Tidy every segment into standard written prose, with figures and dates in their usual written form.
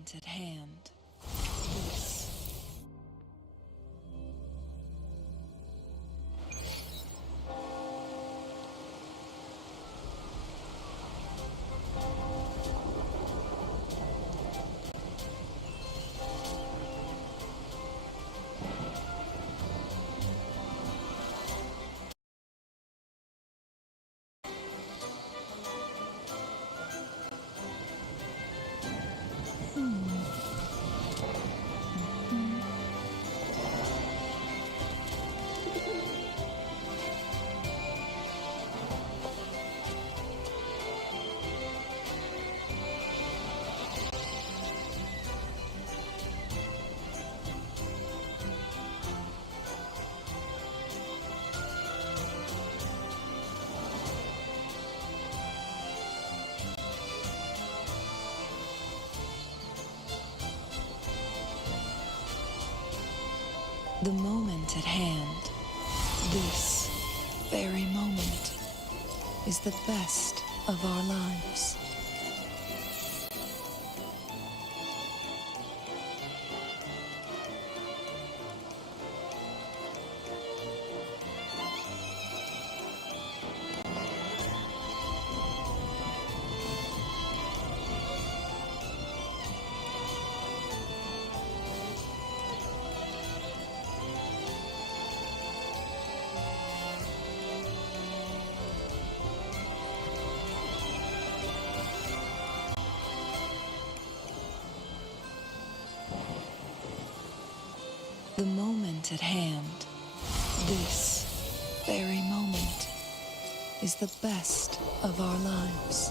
moment at hand. This. The moment at hand, this very moment, is the best of our lives. The moment at hand, this very moment, is the best of our lives.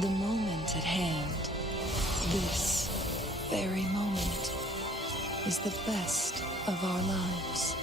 The moment at hand, this very moment, is the best of our lives.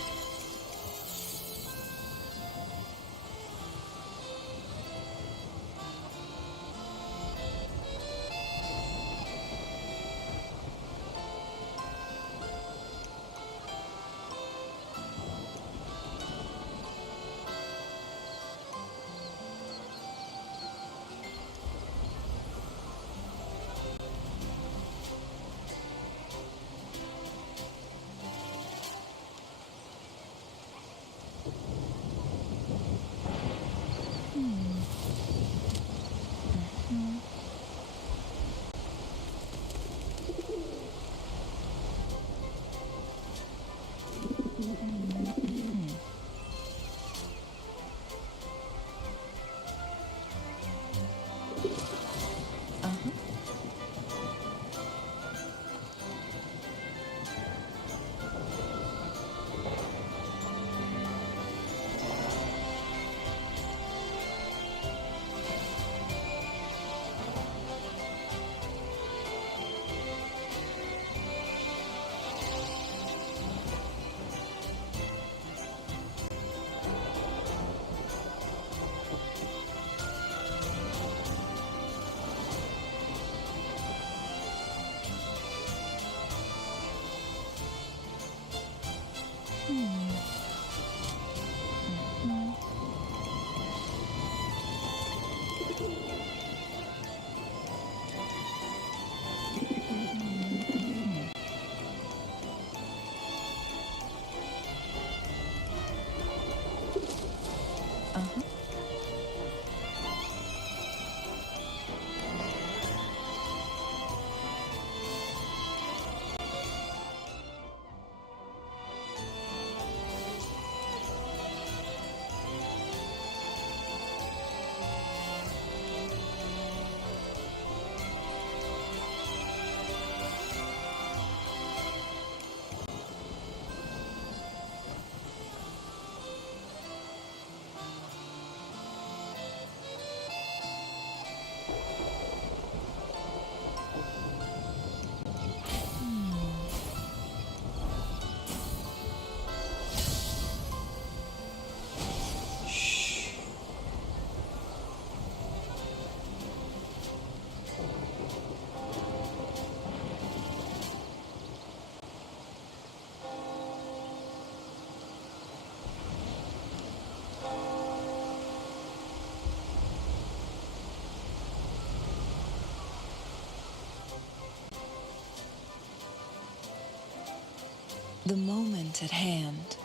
The moment at hand,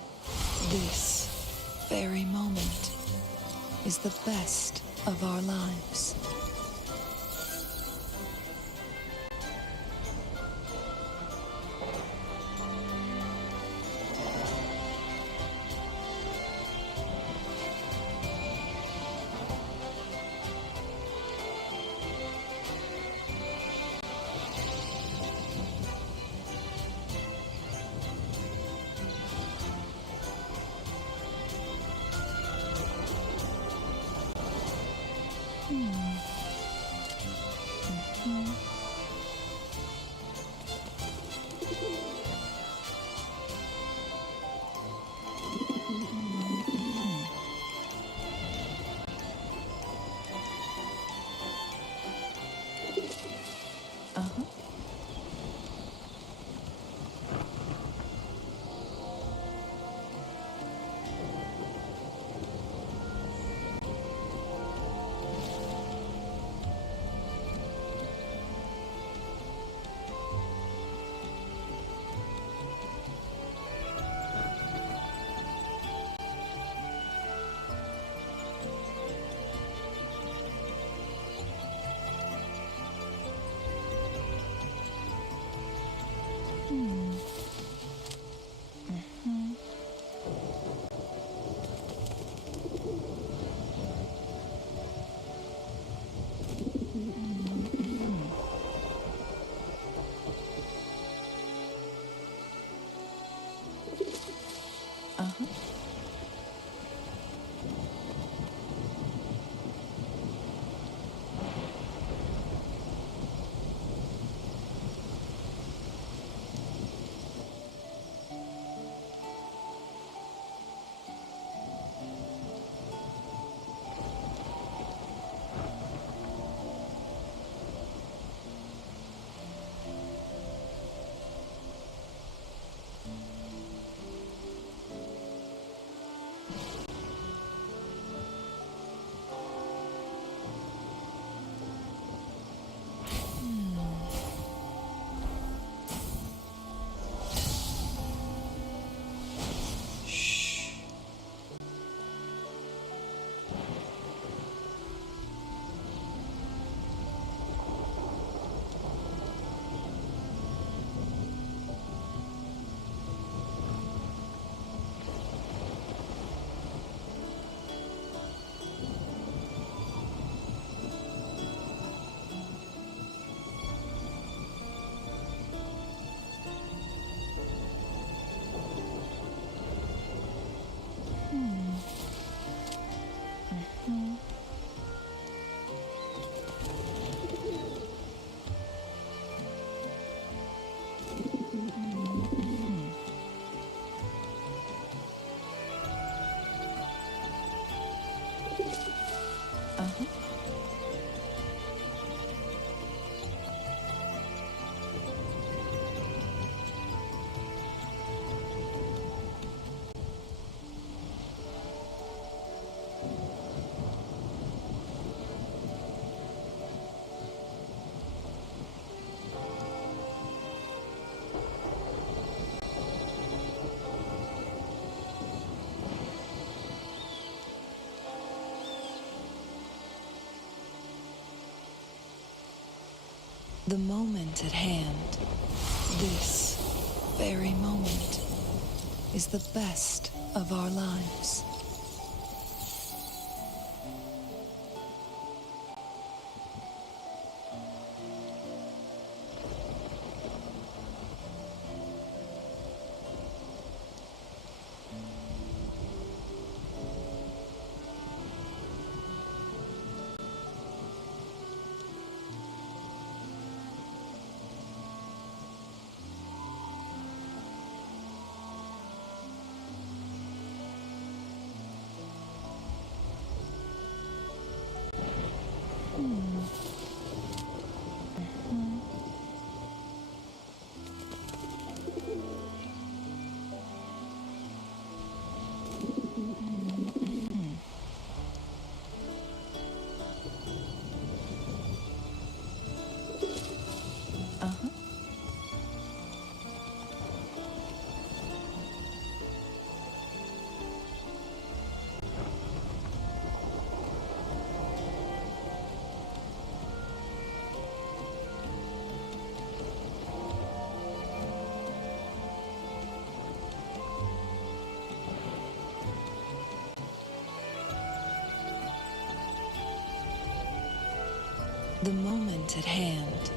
this very moment, is the best of our lives. Uh-huh. Uh-huh. Shh. Uh-huh. The moment at hand, this very moment, is the best of our lives. The moment at hand,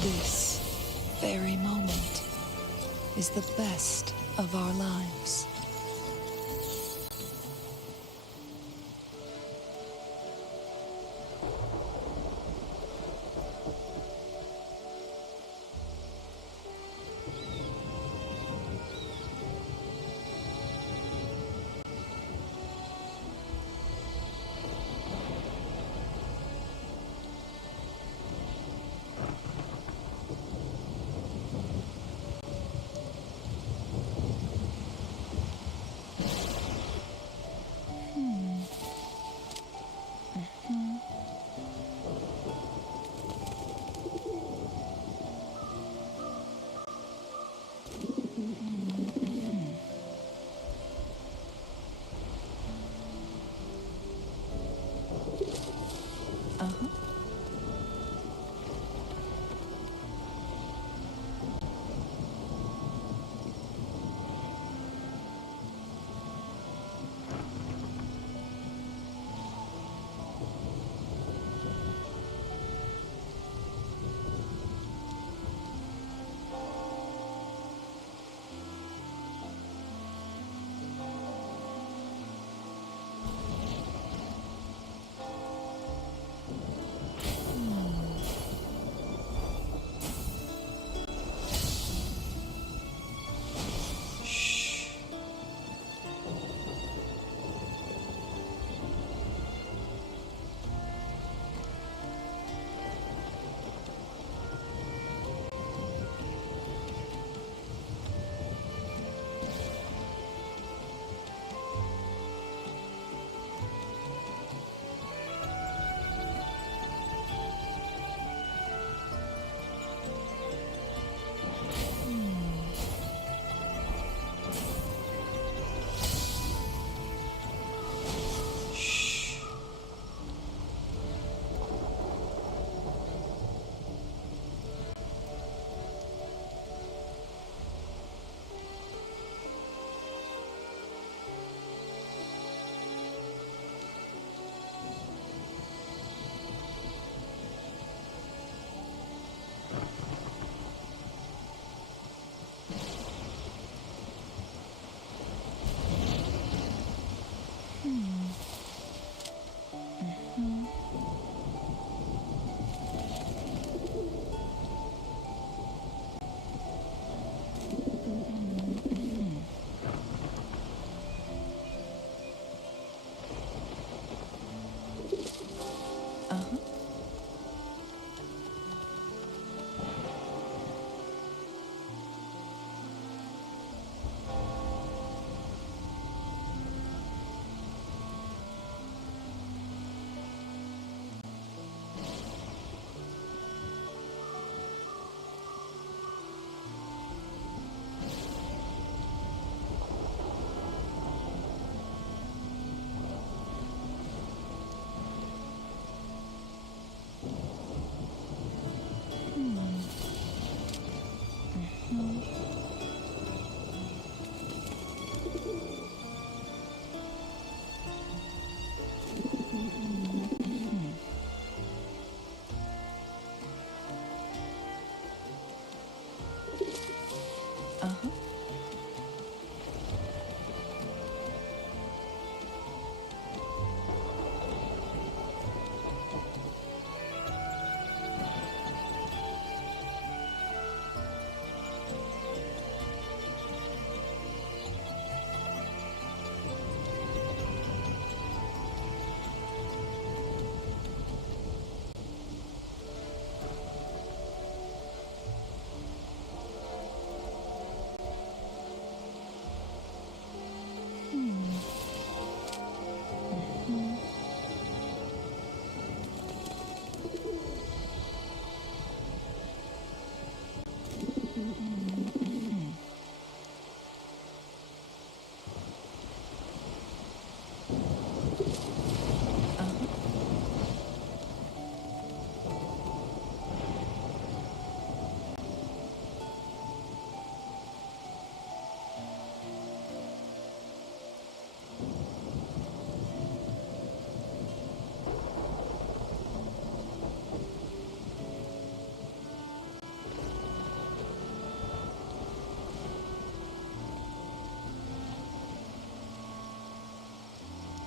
this very moment, is the best of our lives.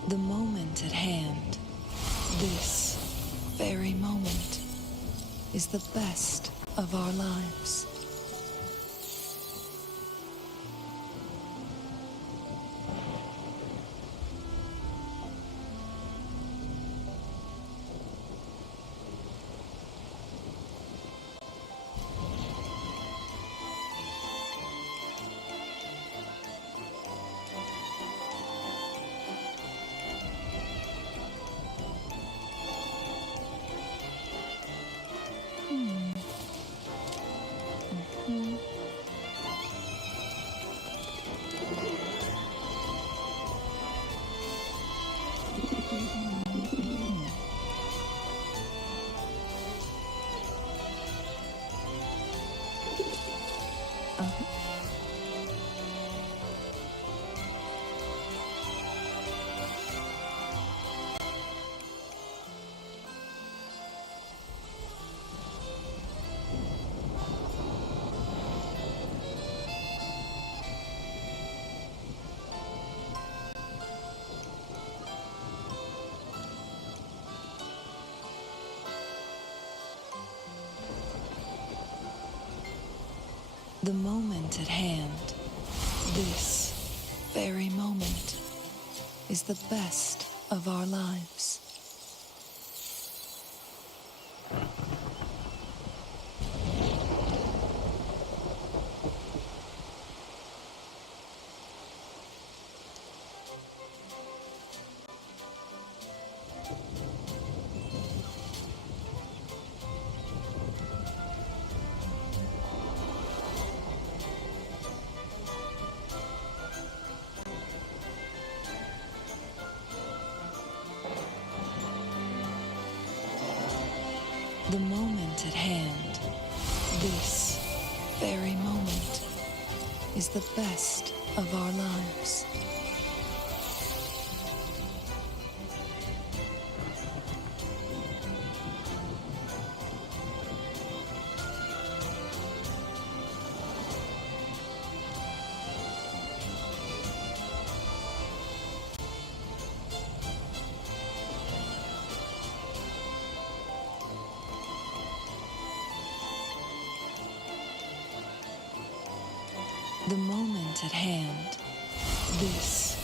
The moment at hand, this very moment, is the best of our lives. The moment at hand, this very moment, is the best of our lives. The moment at hand, this very moment, is the best of our lives. The moment at hand, this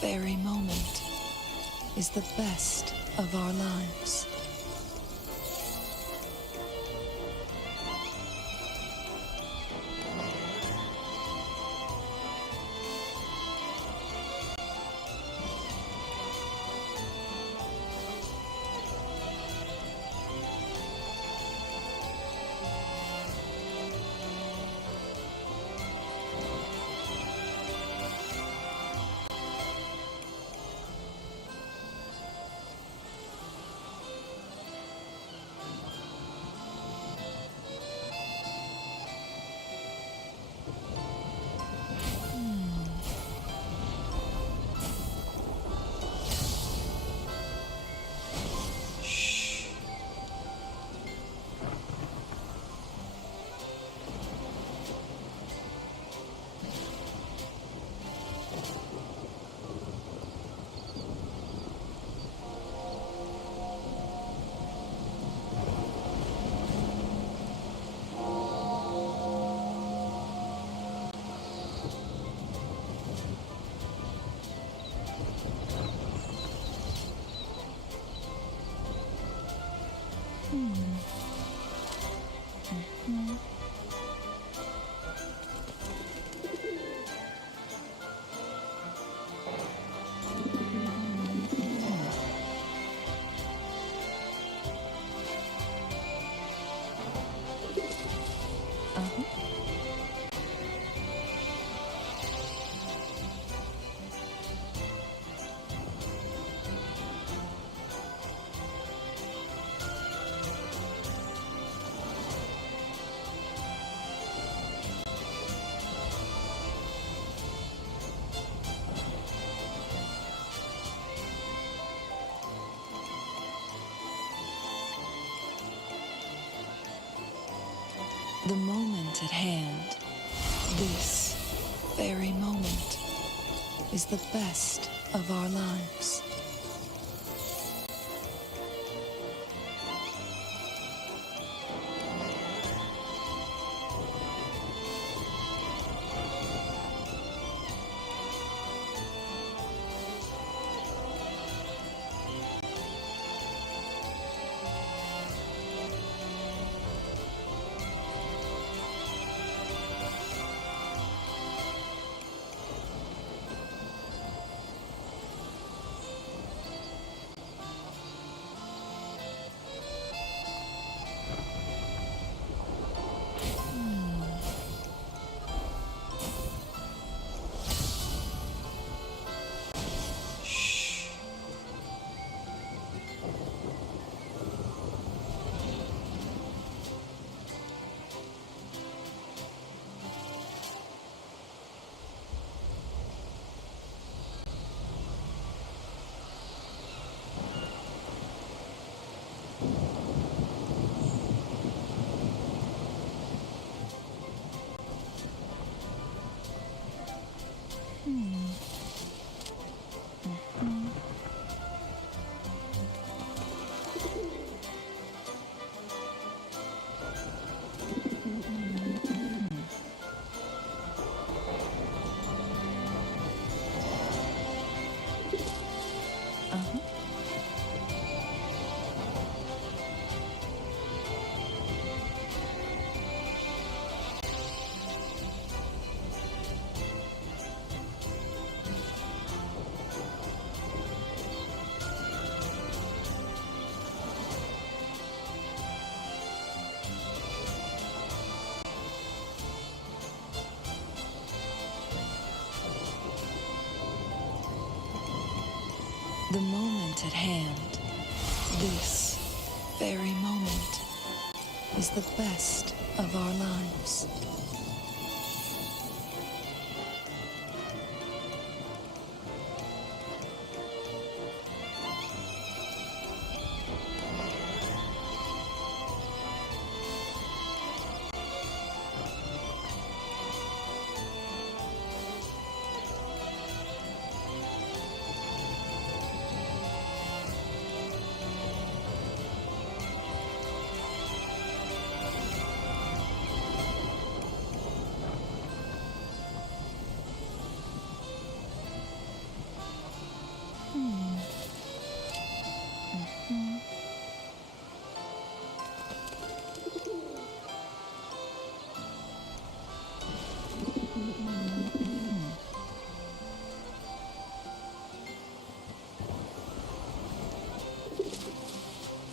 very moment, is the best of our lives. The moment at hand, this very moment, is the best of our lives. The moment at hand, this very moment, is the best of our lives.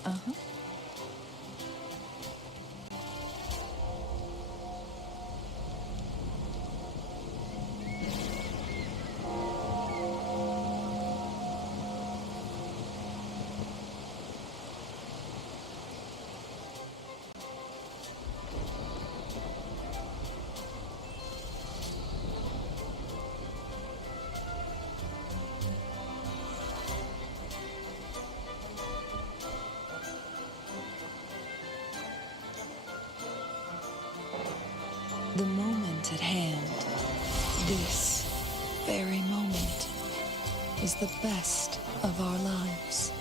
Uh-huh. The moment at hand, this very moment, is the best of our lives.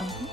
Uh-huh.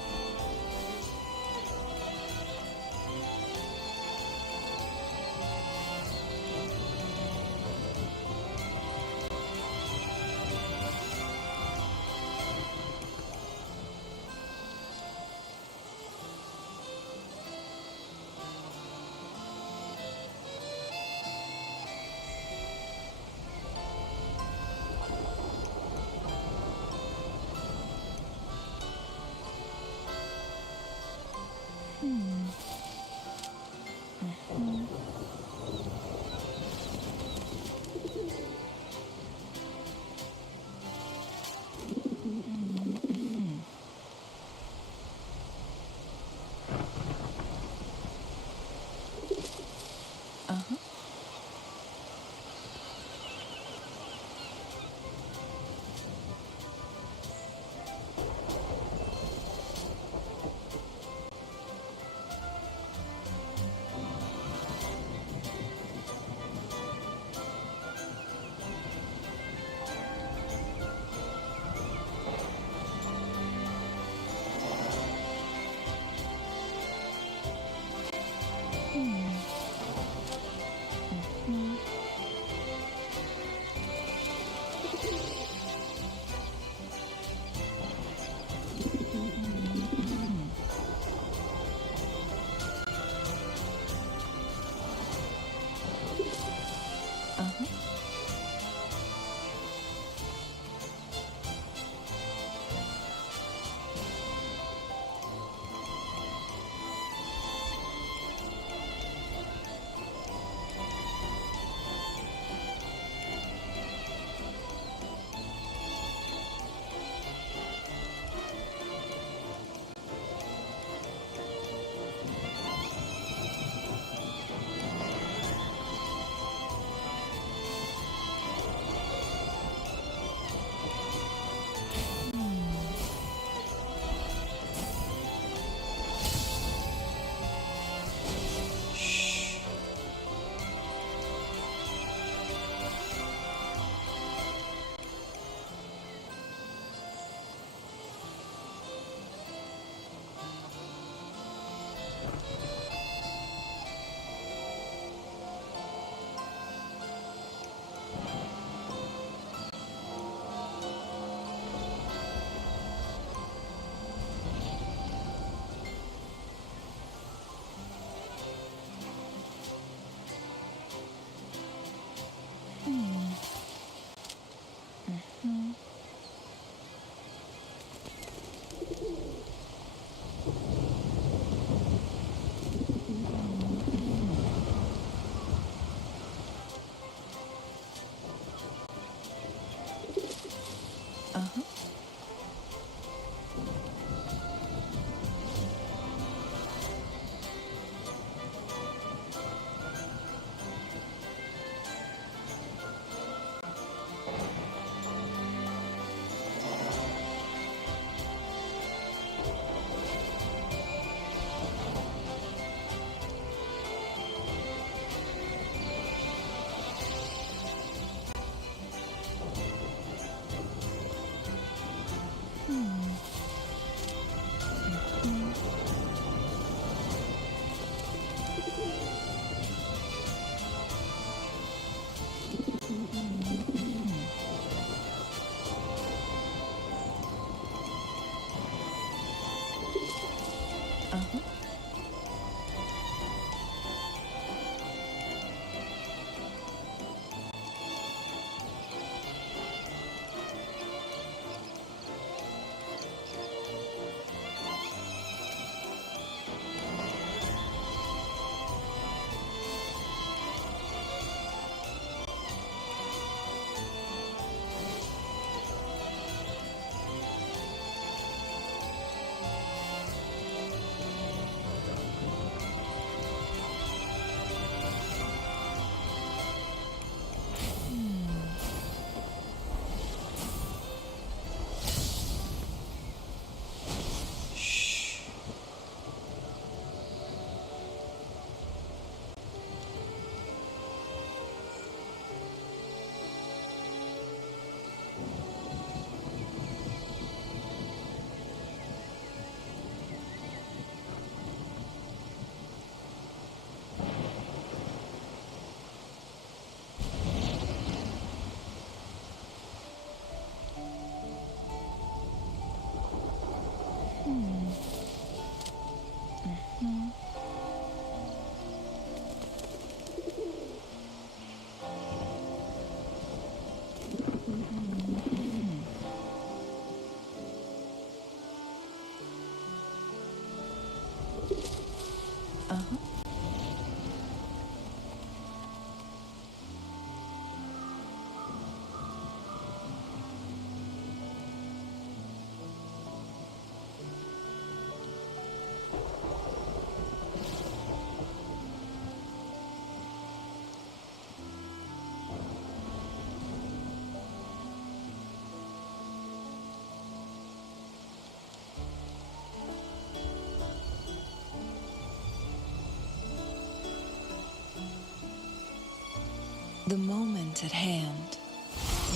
The moment at hand,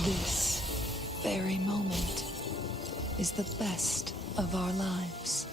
this very moment, is the best of our lives.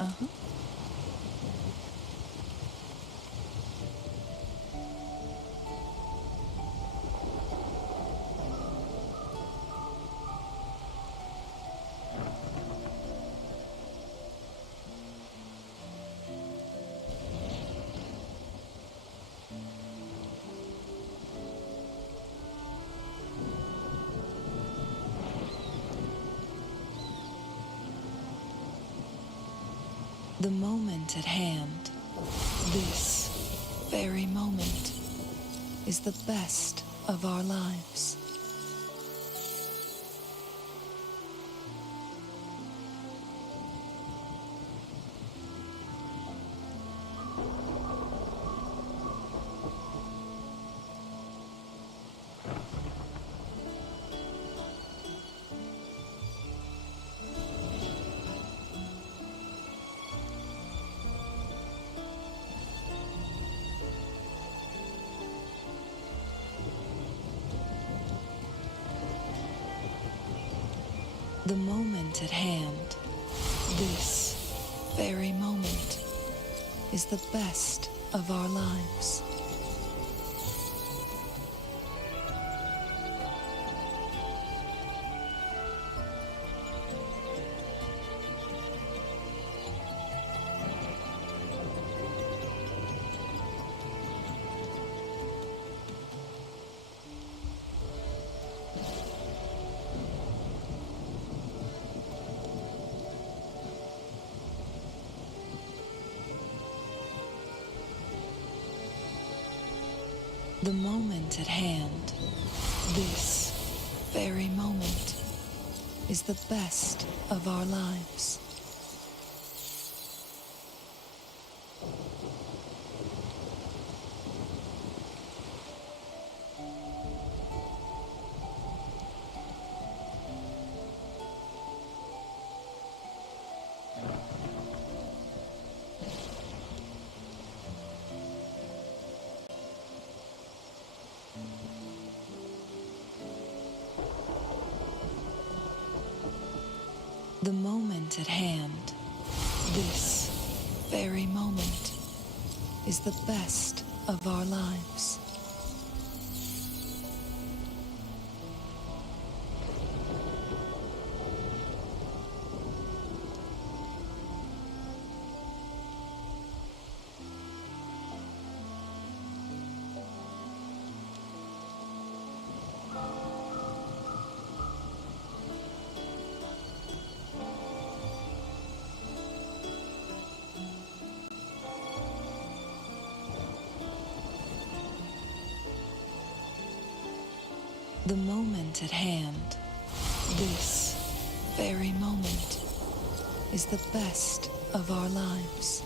Uh-huh. The moment at hand, this very moment, is the best of our lives. The moment at hand, this very moment, is the best of our lives. The moment at hand, this very moment, is the best of our lives. The moment at hand, this very moment, is the best of our lives. The moment at hand, this very moment, is the best of our lives.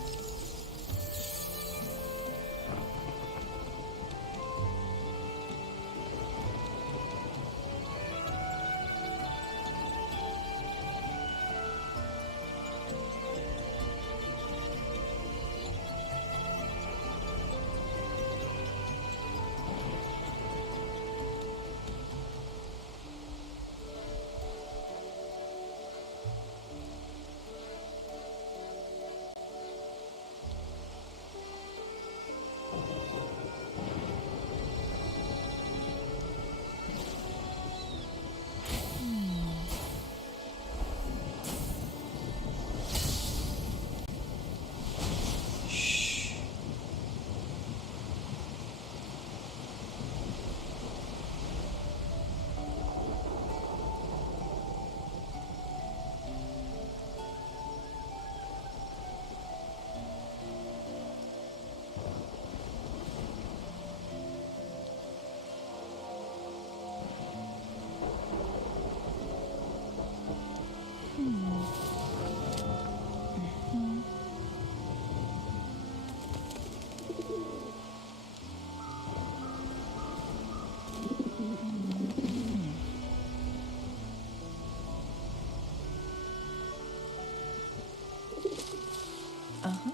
Uh-huh.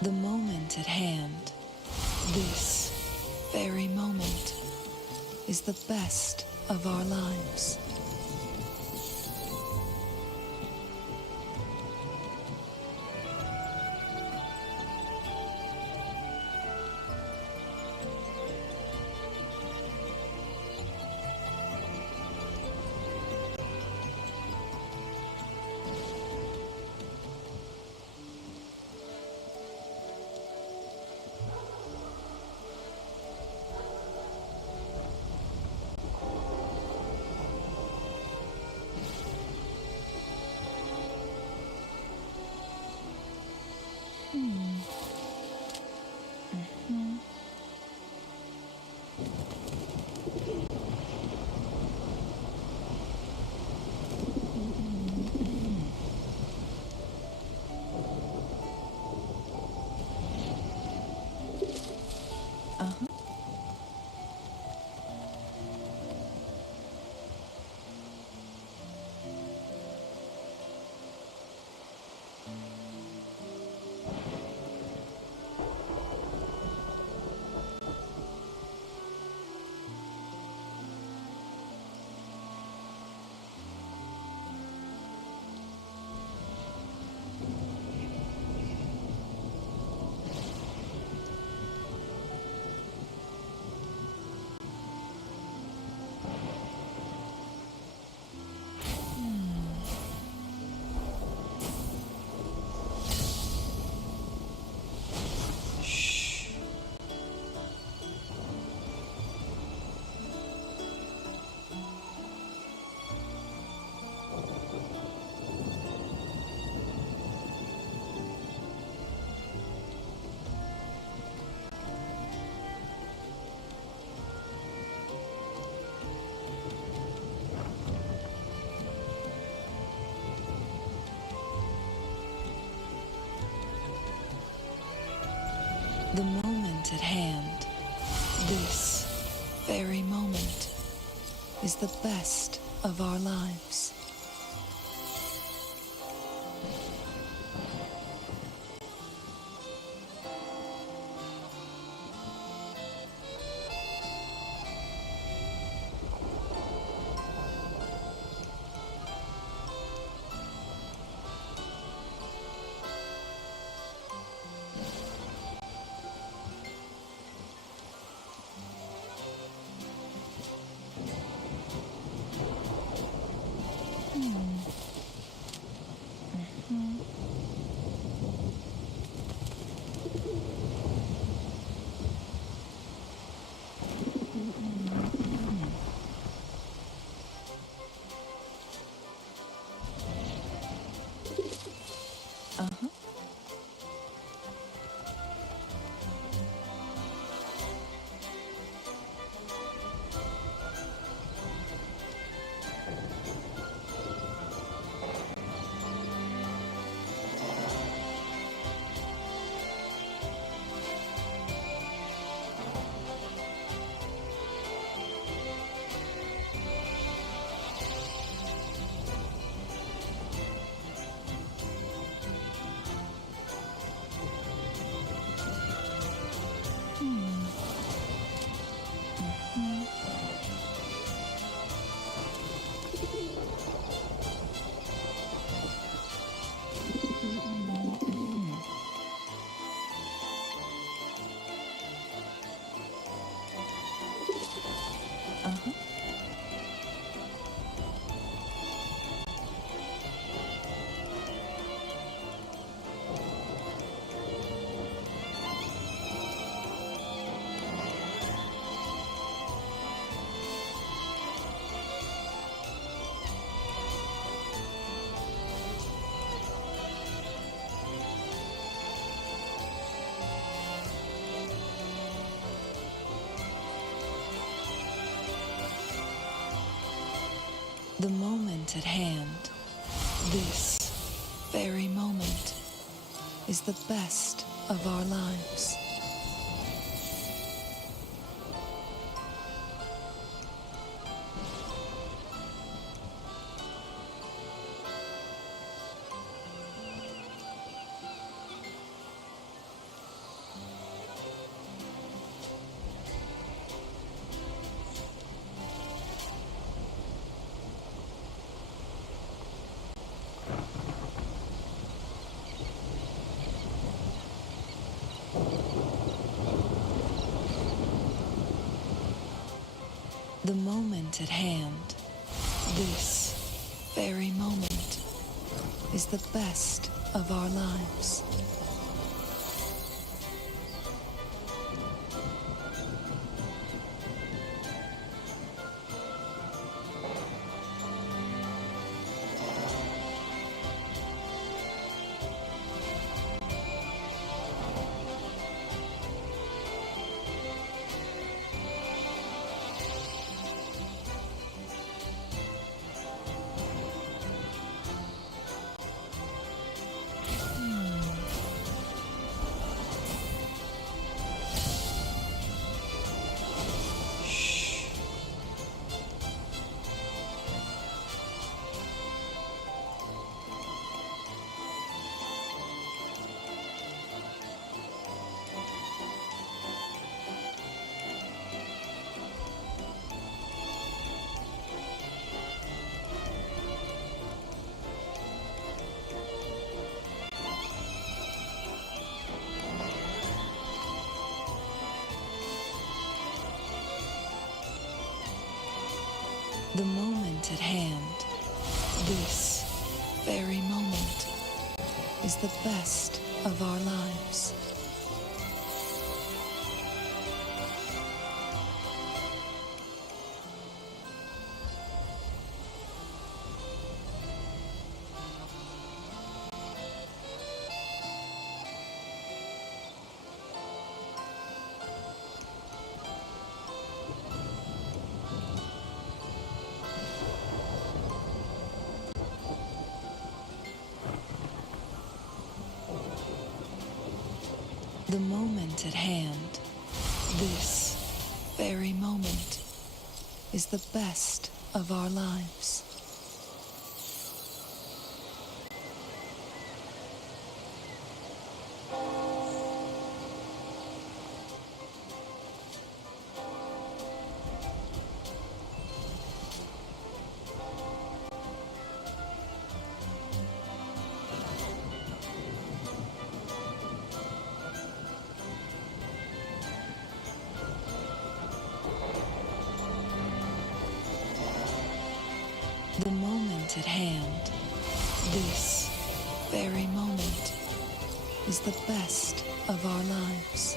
The moment at hand, this very moment, is the best of our lives. Uh-huh. Shh. The moment at hand, this very moment, is the best of our lives. The moment at hand, this very moment, is the best of our lives. The moment at hand, this very moment, is the best of our lives. The moment at hand, this very moment, is the best of our lives. The moment at hand, this very moment, is the best of our lives. The moment at hand, this very moment, is the best of our lives.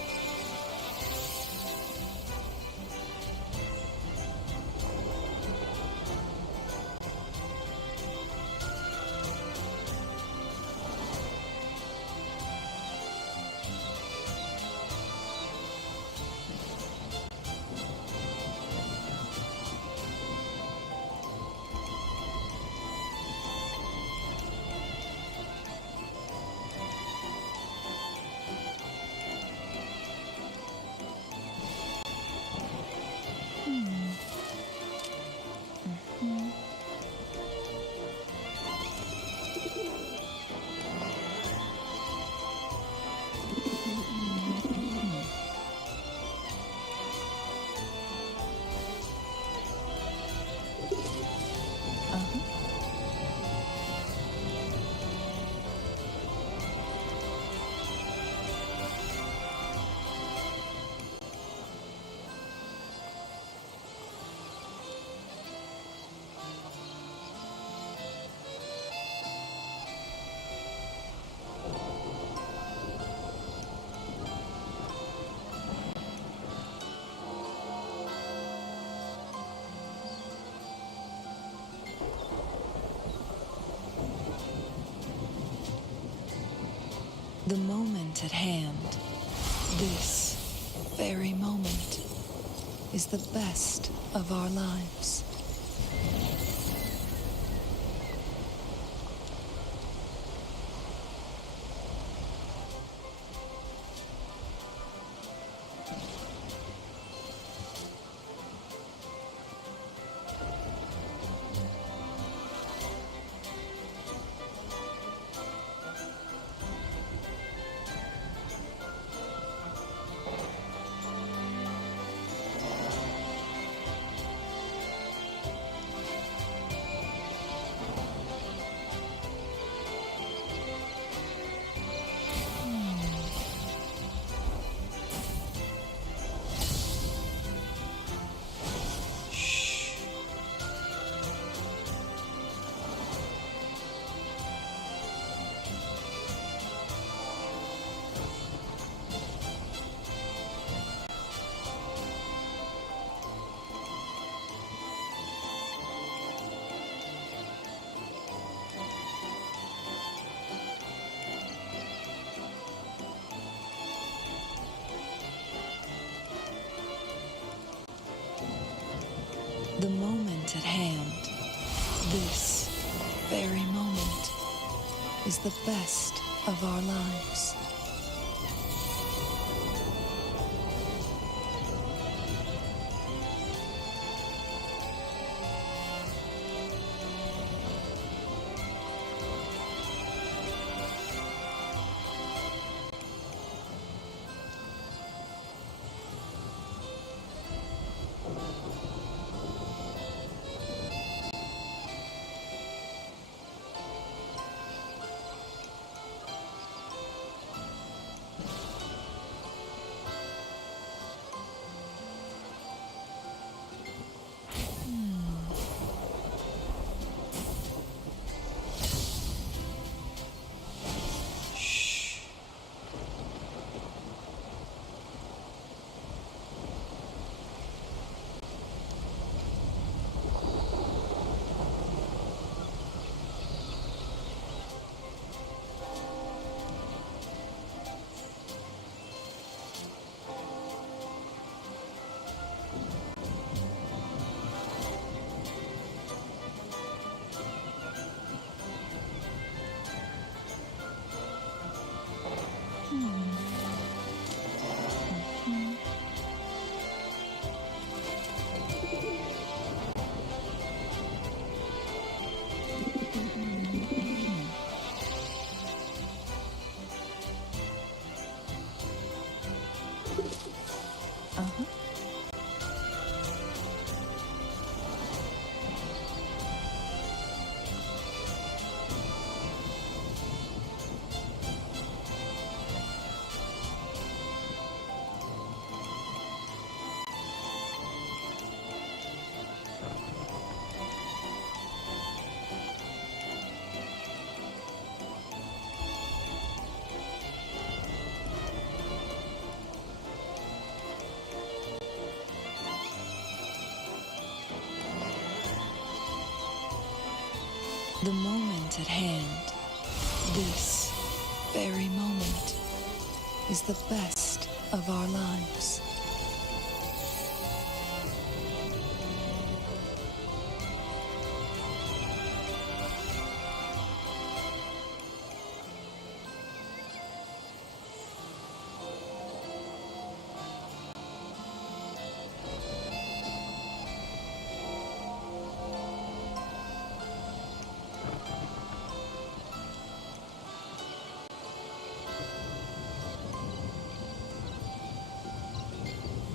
The moment at hand, this very moment, is the best of our lives. the best of our lives. Uh-huh. The moment at hand, this very moment, is the best of our lives.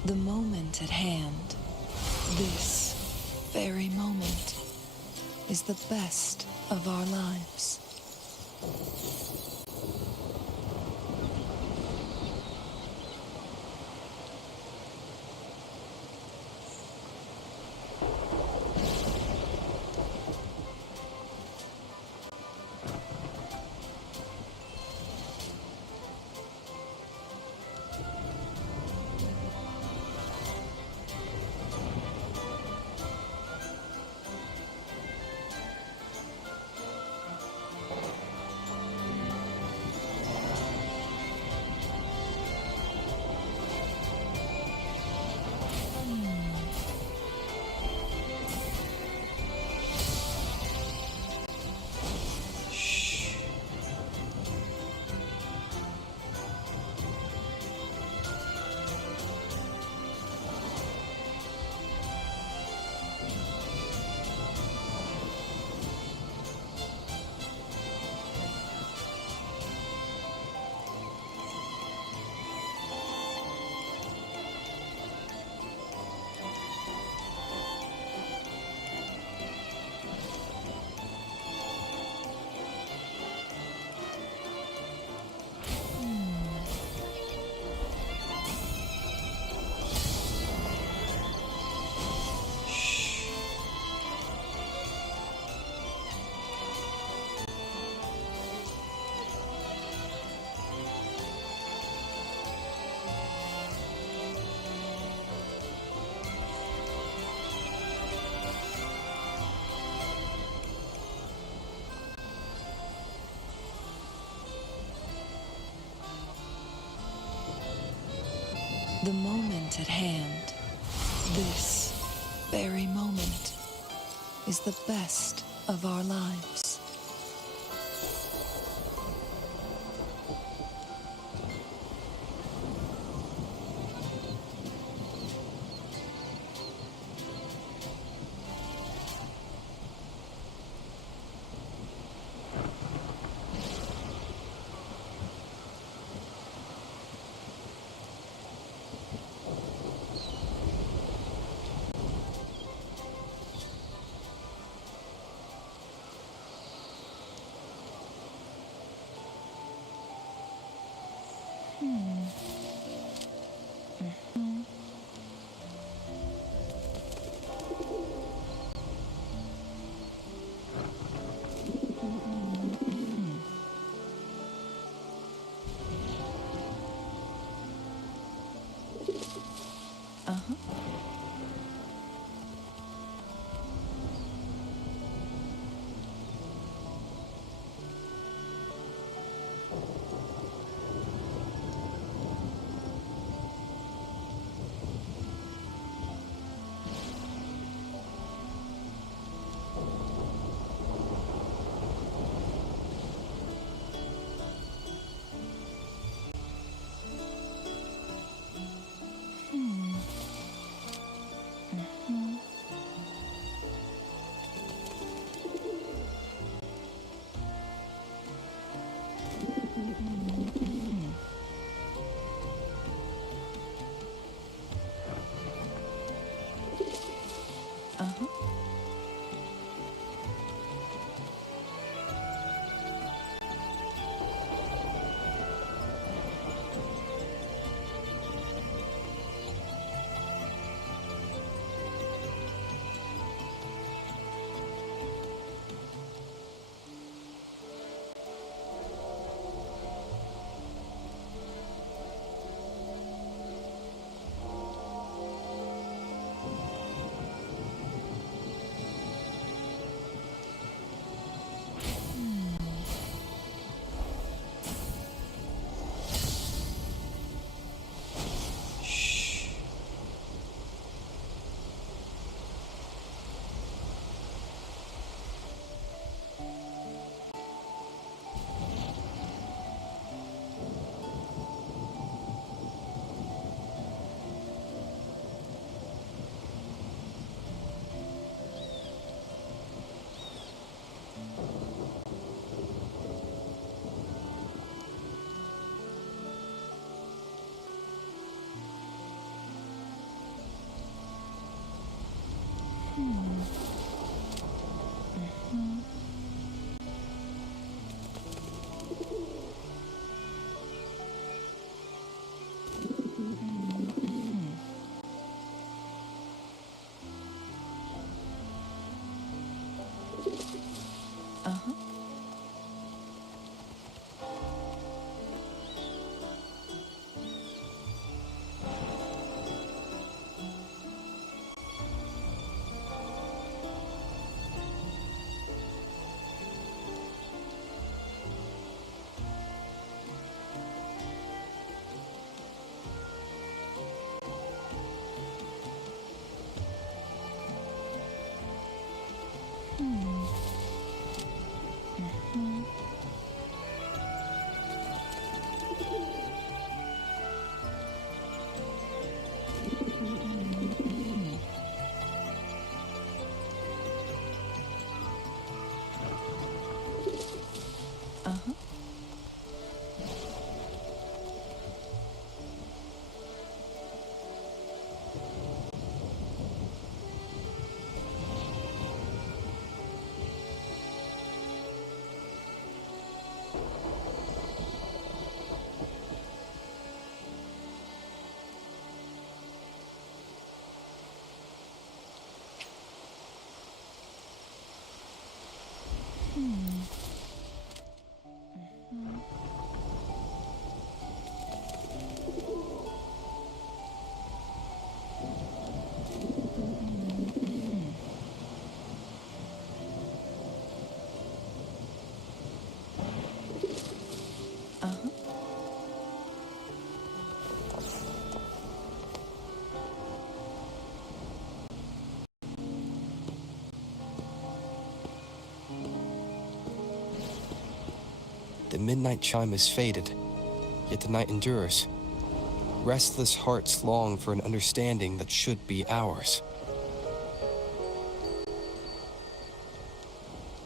The moment at hand, this very moment, is the best of our lives. The moment at hand, this very moment, is the best of our lives. Uh-huh. Uh-huh. Shh. Uh-huh. Uh-huh. Uh-huh. The midnight chime is faded, yet the night endures. Restless hearts long for an understanding that should be ours.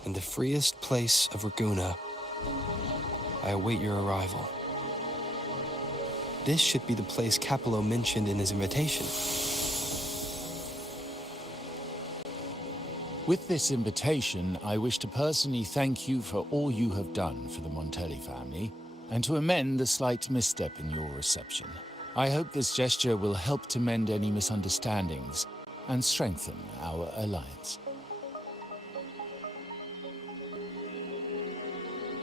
In the freest place of Raguna, I await your arrival. This should be the place Capello mentioned in his invitation. With this invitation, I wish to personally thank you for all you have done for the Montelli family, and to amend the slight misstep in your reception. I hope this gesture will help to mend any misunderstandings and strengthen our alliance.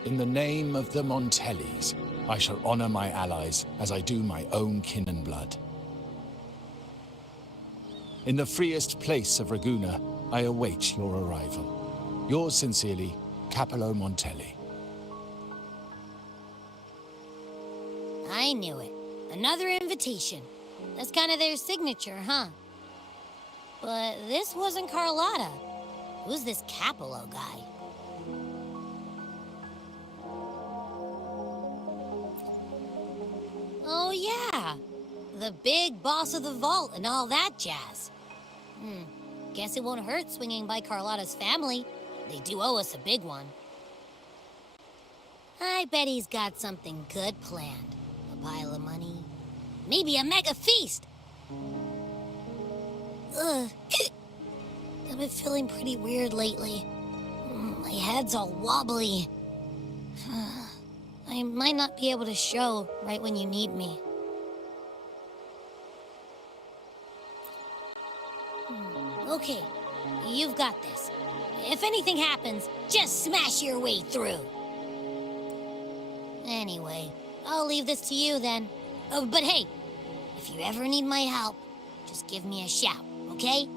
In the name of the Montellis, I shall honor my allies as I do my own kin and blood. in the freest place of Raguna, I await your arrival. Yours sincerely, Capello Montelli. I knew it. Another invitation. That's kind of their signature, huh? But this wasn't Carlotta. Who's this Capello guy? Oh, yeah. The big boss of the vault and all that jazz. Guess it won't hurt swinging by Carlotta's family. They do owe us a big one. I bet he's got something good planned. A pile of money. Maybe a mega feast! Ugh. I've been feeling pretty weird lately. My head's all wobbly. I might not be able to show right when you need me. Okay, you've got this. If anything happens, just smash your way through. Anyway, I'll leave this to you then. Oh, but hey, if you ever need my help, just give me a shout, okay?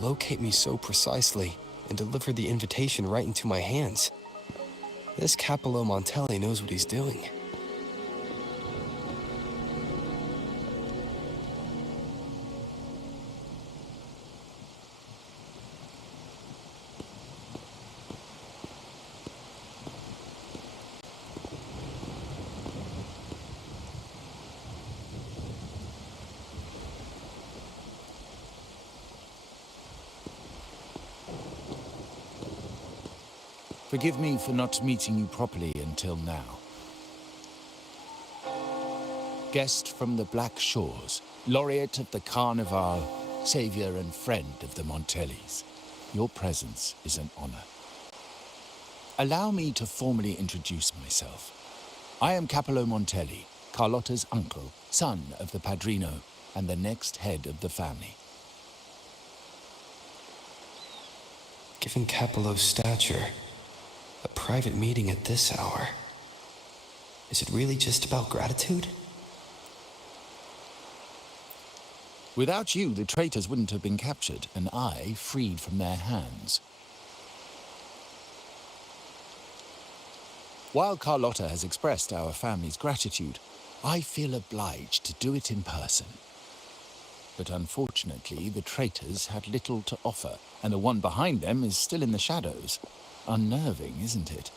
Locate me so precisely and deliver the invitation right into my hands. This Capello Montelli knows what he's doing. Forgive me for not meeting you properly until now. Guest from the Black Shores, laureate of the Carnival, savior and friend of the Montellis. Your presence is an honor. Allow me to formally introduce myself. I am Capello Montelli, Carlotta's uncle, son of the Padrino, and the next head of the family. Given Capello's stature, a private meeting at this hour. Is it really just about gratitude? Without you, the traitors wouldn't have been captured, and I freed from their hands. While Carlotta has expressed our family's gratitude, I feel obliged to do it in person. But unfortunately, the traitors had little to offer, and the one behind them is still in the shadows. Unnerving, isn't it?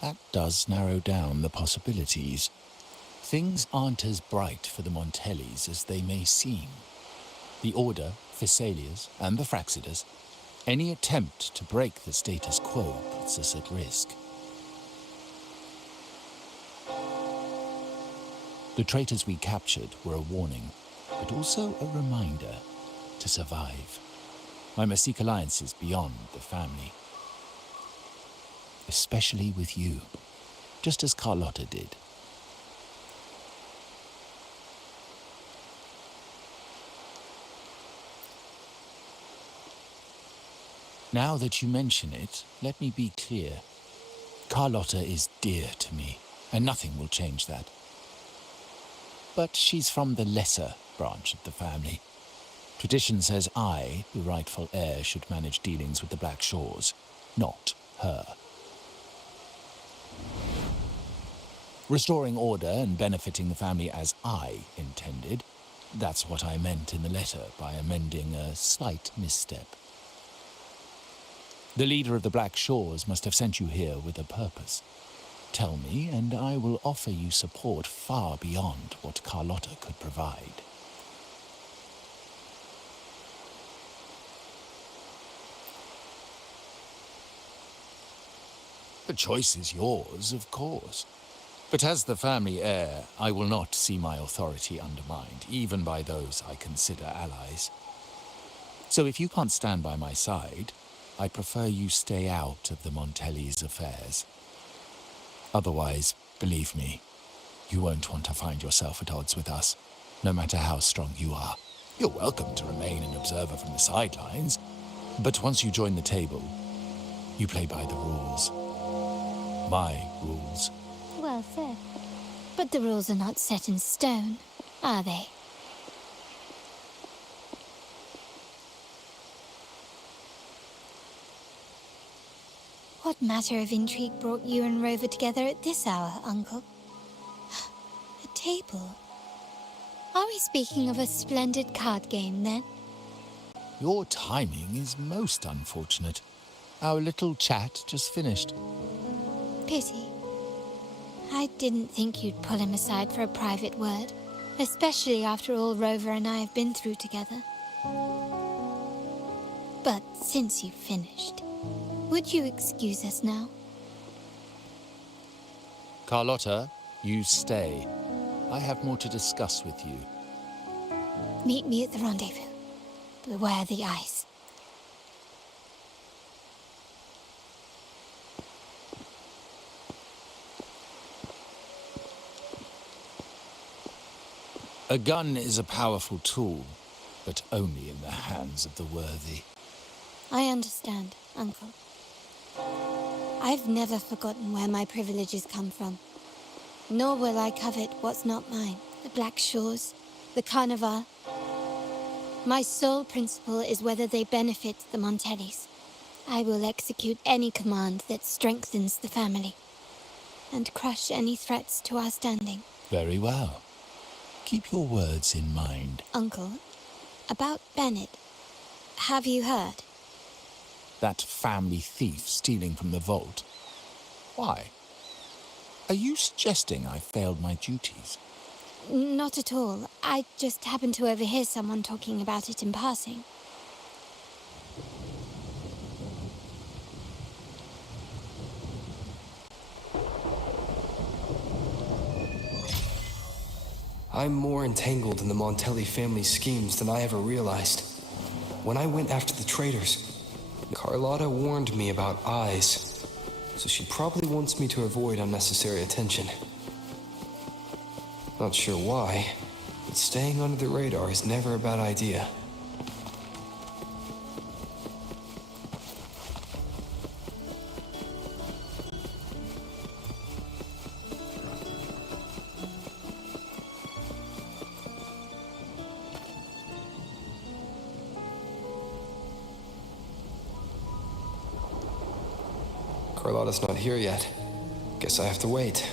That does narrow down the possibilities. Things aren't as bright for the Montellis as they may seem. The Order, Phassalias, and the Fraxidas, any attempt to break the status quo puts us at risk. The traitors we captured were a warning, but also a reminder to survive. I must seek alliances beyond the family. Especially with you, just as Carlotta did. Now that you mention it, let me be clear. Carlotta is dear to me, and nothing will change that. But she's from the lesser branch of the family. Tradition says I, the rightful heir, should manage dealings with the Black Shores, not her. Restoring order and benefiting the family as I intended, that's what I meant in the letter by amending a slight misstep. The leader of the Black Shores must have sent you here with a purpose. Tell me, and I will offer you support far beyond what Carlotta could provide. The choice is yours, of course. But as the family heir, I will not see my authority undermined, even by those I consider allies. So if you can't stand by my side, I prefer you stay out of the Montellis' affairs. Otherwise, believe me, you won't want to find yourself at odds with us, no matter how strong you are. You're welcome to remain an observer from the sidelines, but once you join the table, you play by the rules. My rules. Well said. But the rules are not set in stone, are they? What matter of intrigue brought you and Rover together at this hour, Uncle? A table? Are we speaking of a splendid card game, then? Your timing is most unfortunate. Our little chat just finished. Pity. I didn't think you'd pull him aside for a private word, especially after all Rover and I have been through together. But since you've finished, would you excuse us now? Carlotta, you stay. I have more to discuss with you. Meet me at the rendezvous. Beware the ice. A gun is a powerful tool, but only in the hands of the worthy. I understand, Uncle. I've never forgotten where my privileges come from. Nor will I covet what's not mine. The Black Shores, the Carnival. My sole principle is whether they benefit the Montellis. I will execute any command that strengthens the family, and crush any threats to our standing. Very well. Keep your words in mind. Uncle, about Bennett, have you heard? That family thief stealing from the vault. Why? Are you suggesting I failed my duties? Not at all. I just happened to overhear someone talking about it in passing. I'm more entangled in the Montelli family schemes than I ever realized. When I went after the traitors, Carlotta warned me about eyes, so she probably wants me to avoid unnecessary attention. Not sure why, but staying under the radar is never a bad idea. Carlotta's not here yet. Guess I have to wait.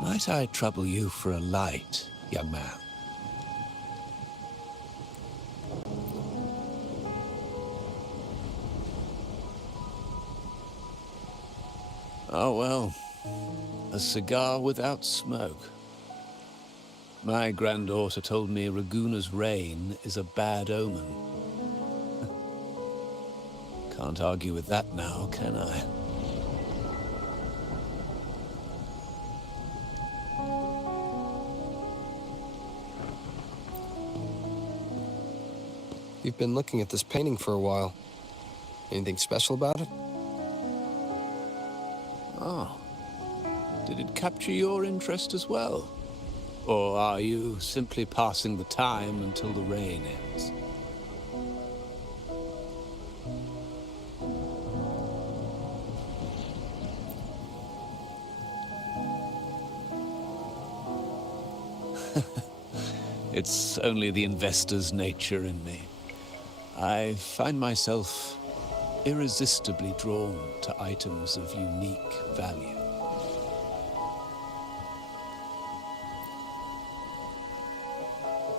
Might I trouble you for a light, young man? Oh, well, a cigar without smoke. My granddaughter told me Raguna's rain is a bad omen. Can't argue with that now, can I? You've been looking at this painting for a while. Anything special about it? Oh. Did it capture your interest as well? Or are you simply passing the time until the rain ends? It's only the investor's nature in me. I find myself irresistibly drawn to items of unique value.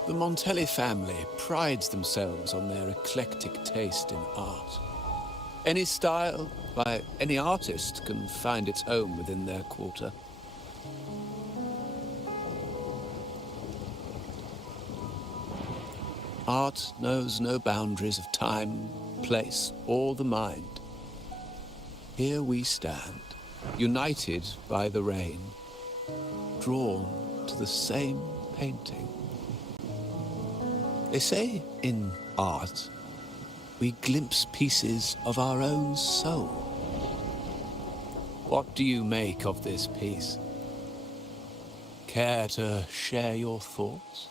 The Montelli family prides themselves on their eclectic taste in art. Any style, by any artist, can find its home within their quarter. Art knows no boundaries of time, place, or the mind. Here we stand, united by the rain, drawn to the same painting. They say in art, we glimpse pieces of our own soul. What do you make of this piece? Care to share your thoughts?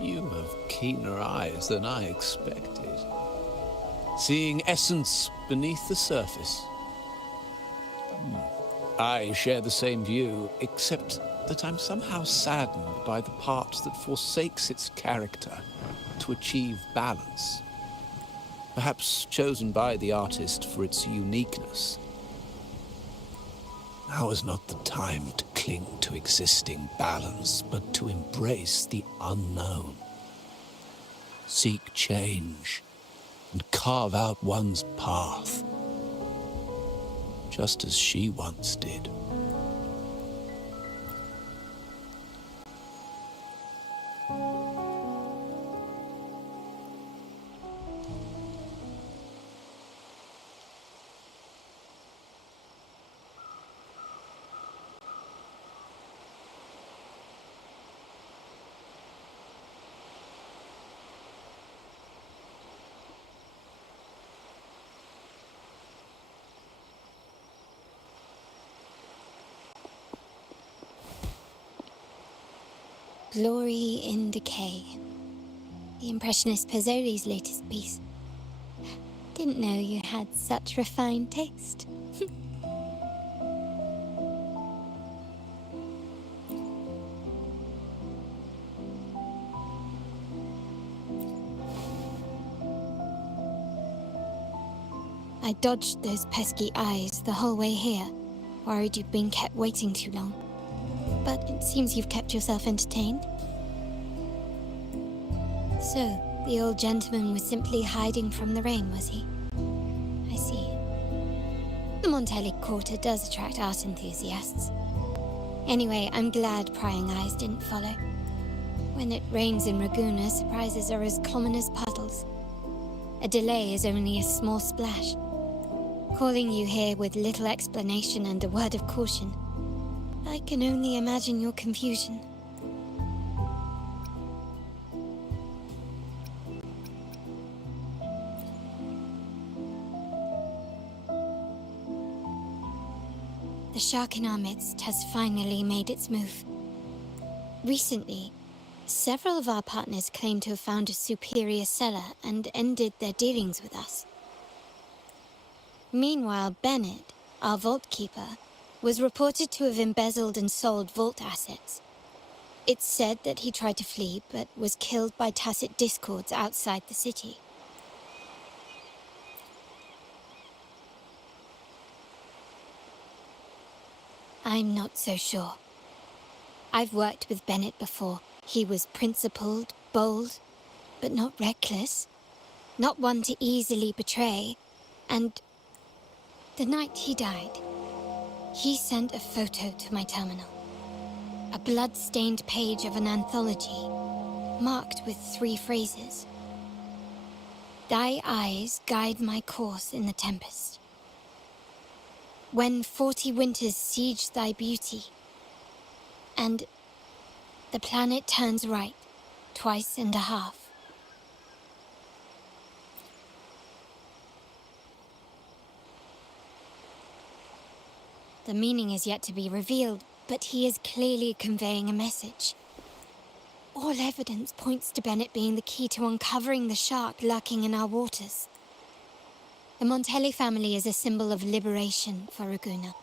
You have keener eyes than I expected. Seeing essence beneath the surface. I share the same view, except that I'm somehow saddened by the part that forsakes its character to achieve balance. Perhaps chosen by the artist for its uniqueness. Now is not the time to cling to existing balance, but to embrace the unknown. Seek change and carve out one's path, just as she once did. Glory in Decay. The Impressionist Pizzoli's latest piece. Didn't know you had such refined taste. I dodged those pesky eyes the whole way here, worried you'd been kept waiting too long. But it seems you've kept yourself entertained. So, the old gentleman was simply hiding from the rain, was he? I see. The Montelli Quarter does attract art enthusiasts. Anyway, I'm glad prying eyes didn't follow. When it rains in Ragusa, surprises are as common as puddles. A delay is only a small splash. Calling you here with little explanation and a word of caution, I can only imagine your confusion. The shark in our midst has finally made its move. Recently, several of our partners claimed to have found a superior seller and ended their dealings with us. Meanwhile, Bennett, our vault keeper, was reported to have embezzled and sold vault assets. It's said that he tried to flee, but was killed by tacit discords outside the city. I'm not so sure. I've worked with Bennett before. He was principled, bold, but not reckless. Not one to easily betray. And the night he died, he sent a photo to my terminal. A blood-stained page of an anthology, marked with 3 phrases. Thy eyes guide my course in the tempest. When 40 winters siege thy beauty, and the planet turns right, twice and a half. The meaning is yet to be revealed, but he is clearly conveying a message. All evidence points to Bennett being the key to uncovering the shark lurking in our waters. The Montelli family is a symbol of liberation for Raguna.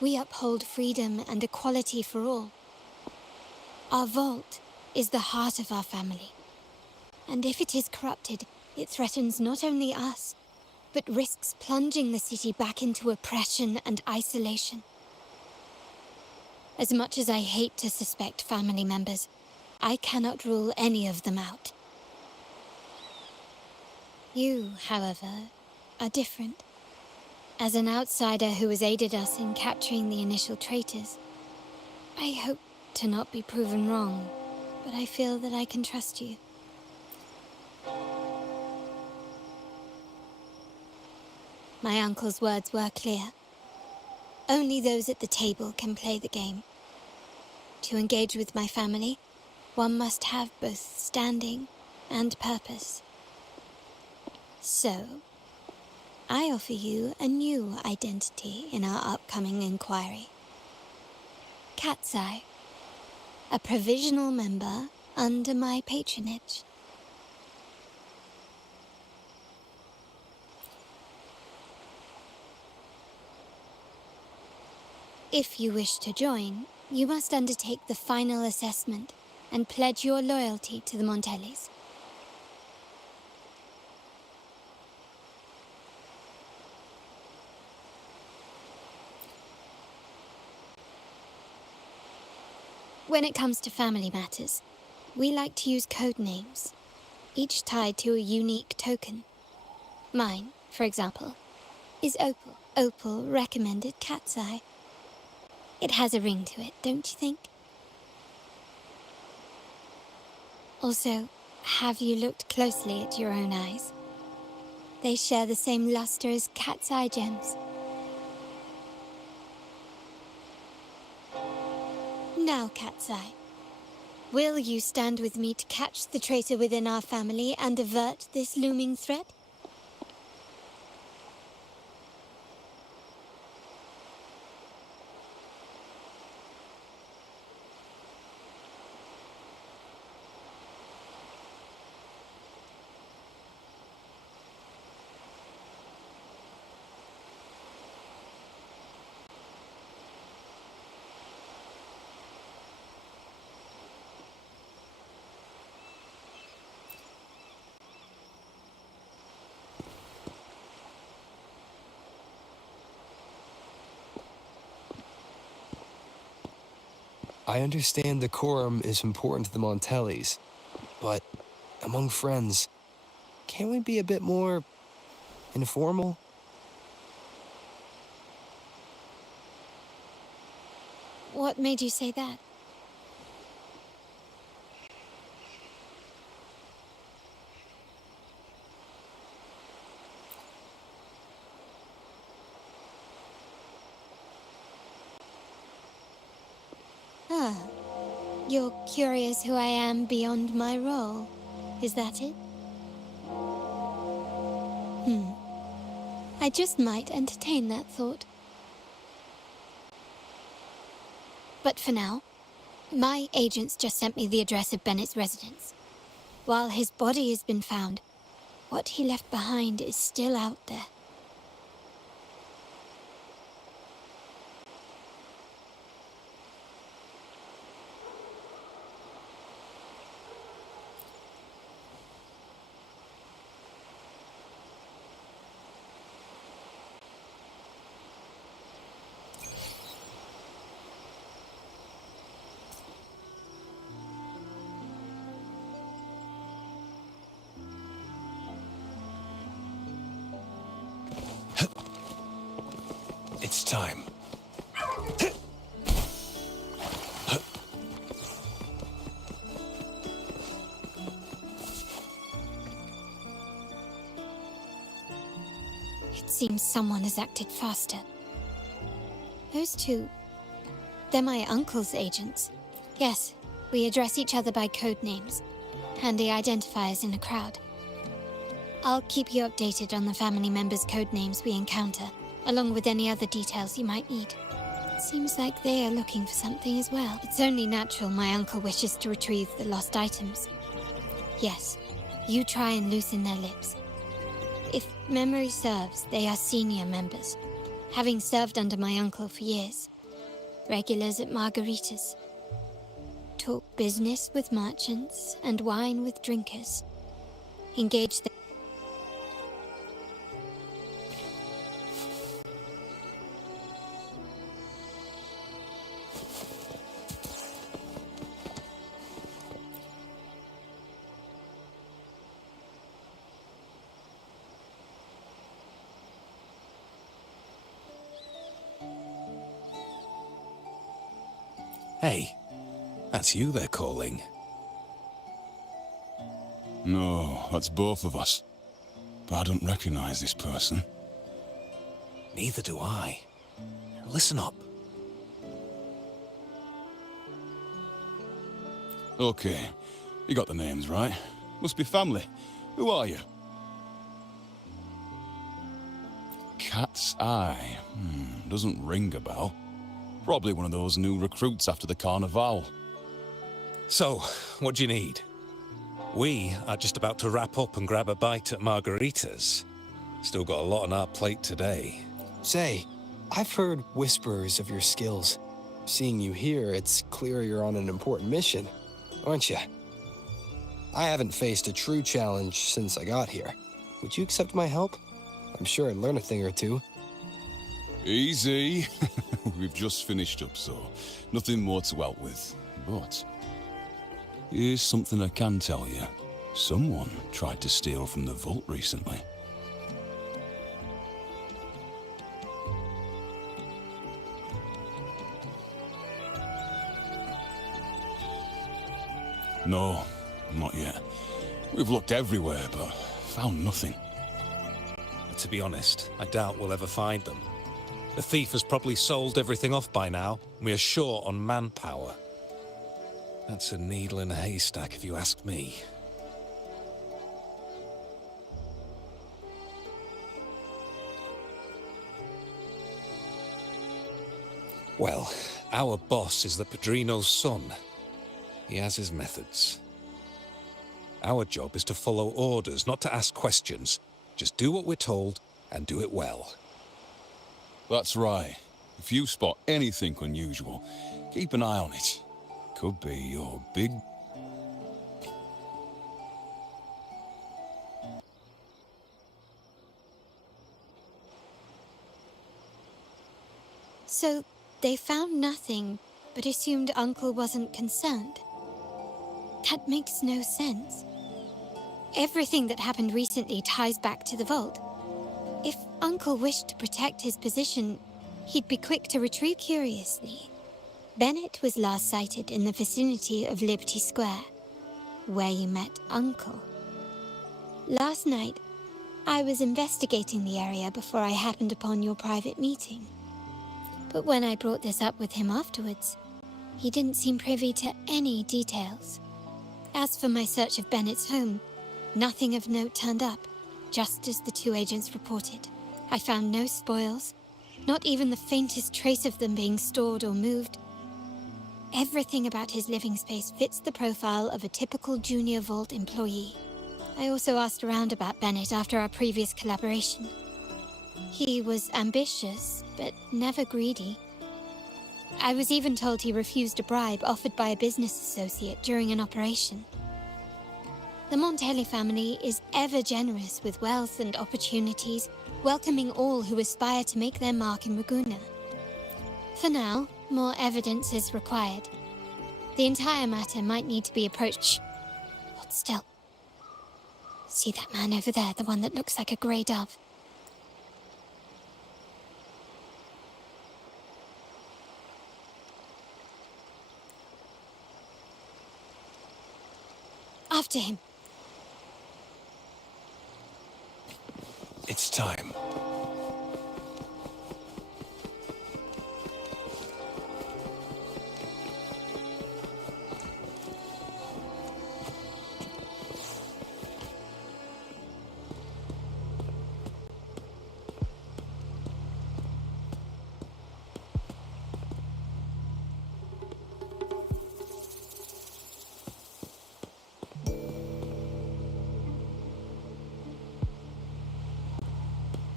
We uphold freedom and equality for all. Our vault is the heart of our family. And if it is corrupted, it threatens not only us, but risks plunging the city back into oppression and isolation. As much as I hate to suspect family members, I cannot rule any of them out. You, however, are different. As an outsider who has aided us in capturing the initial traitors, I hope to not be proven wrong, but I feel that I can trust you. My uncle's words were clear. Only those at the table can play the game. To engage with my family, one must have both standing and purpose. So, I offer you a new identity in our upcoming inquiry. Cat's Eye, a provisional member under my patronage. If you wish to join, you must undertake the final assessment and pledge your loyalty to the Montellis. When it comes to family matters, we like to use code names, each tied to a unique token. Mine, for example, is Opal. Opal recommended Cat's Eye. It has a ring to it, don't you think? Also, have you looked closely at your own eyes? They share the same luster as Cat's Eye gems. Now, Cat's Eye, will you stand with me to catch the traitor within our family and avert this looming threat? I understand decorum is important to the Montellis, but among friends, can't we be a bit more informal? What made you say that? Ah, you're curious who I am beyond my role. Is that it? I just might entertain that thought. But for now, my agents just sent me the address of Bennett's residence. While his body has been found, what he left behind is still out there. It's time. It seems someone has acted faster. Those two, they're my uncle's agents. Yes, We address each other by code names, handy identifiers in a crowd. I'll keep you updated on the family members' code names we encounter, along with any other details you might need. Seems like they are looking for something as well. It's only natural my uncle wishes to retrieve the lost items. Yes, you try and loosen their lips. If memory serves, they are senior members, having served under my uncle for years. Regulars at margaritas. Talk business with merchants and wine with drinkers. Engage them. Hey, that's you they're calling. No, that's both of us. But I don't recognize this person. Neither do I. Listen up. Okay, you got the names right. Must be family. Who are you? Cat's Eye. Doesn't ring a bell. Probably one of those new recruits after the Carnival. So, what do you need? We are just about to wrap up and grab a bite at margaritas. Still got a lot on our plate today. Say, I've heard whispers of your skills. Seeing you here, it's clear you're on an important mission, aren't you? I haven't faced a true challenge since I got here. Would you accept my help? I'm sure I'd learn a thing or two. Easy. We've just finished up, so nothing more to help with. But here's something I can tell you. Someone tried to steal from the vault recently. No, not yet. We've looked everywhere, but found nothing. To be honest, I doubt we'll ever find them. The thief has probably sold everything off by now, and we are short on manpower. That's a needle in a haystack, if you ask me. Well, our boss is the Padrino's son. He has his methods. Our job is to follow orders, not to ask questions. Just do what we're told, and do it well. That's right. If you spot anything unusual, keep an eye on it. Could be your big... So, they found nothing, but assumed Uncle wasn't concerned. That makes no sense. Everything that happened recently ties back to the vault. If Uncle wished to protect his position, he'd be quick to retrieve. Curiously, Bennett was last sighted in the vicinity of Liberty Square, where you met Uncle. Last night, I was investigating the area before I happened upon your private meeting. But when I brought this up with him afterwards, he didn't seem privy to any details. As for my search of Bennett's home, nothing of note turned up, just as the two agents reported. I found no spoils, not even the faintest trace of them being stored or moved. Everything about his living space fits the profile of a typical Junior Vault employee. I also asked around about Bennett after our previous collaboration. He was ambitious, but never greedy. I was even told he refused a bribe offered by a business associate during an operation. The Montelli family is ever generous with wealth and opportunities, welcoming all who aspire to make their mark in Ragusa. For now, more evidence is required. The entire matter might need to be approached. Shh. Hold still. See that man over there, the one that looks like a grey dove? After him. It's time.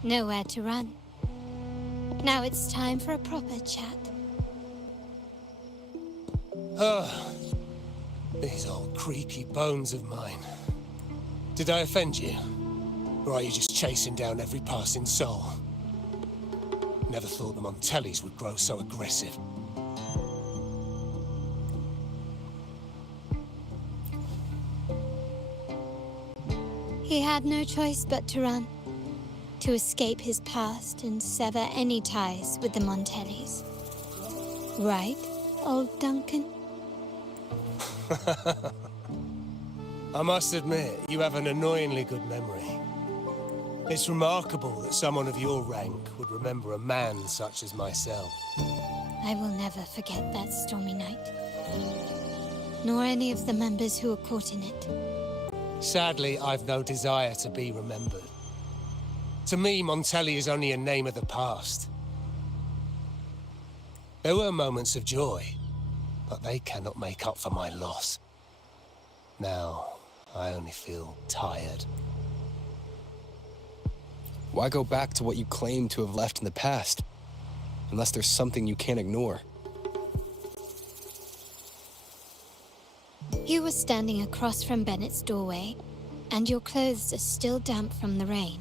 nowhere to run. Now it's time for a proper chat. These old creaky bones of mine. Did I offend you? Or are you just chasing down every passing soul? Never thought the Montellis would grow so aggressive. He had no choice but to run, to escape his past and sever any ties with the Montellis. Right, old Duncan? I must admit, you have an annoyingly good memory. It's remarkable that someone of your rank would remember a man such as myself. I will never forget that stormy night. Nor any of the members who were caught in it. Sadly, I've no desire to be remembered. To me, Montelli is only a name of the past. There were moments of joy, but they cannot make up for my loss. Now, I only feel tired. Why go back to what you claim to have left in the past? Unless there's something you can't ignore. You were standing across from Bennett's doorway, and your clothes are still damp from the rain.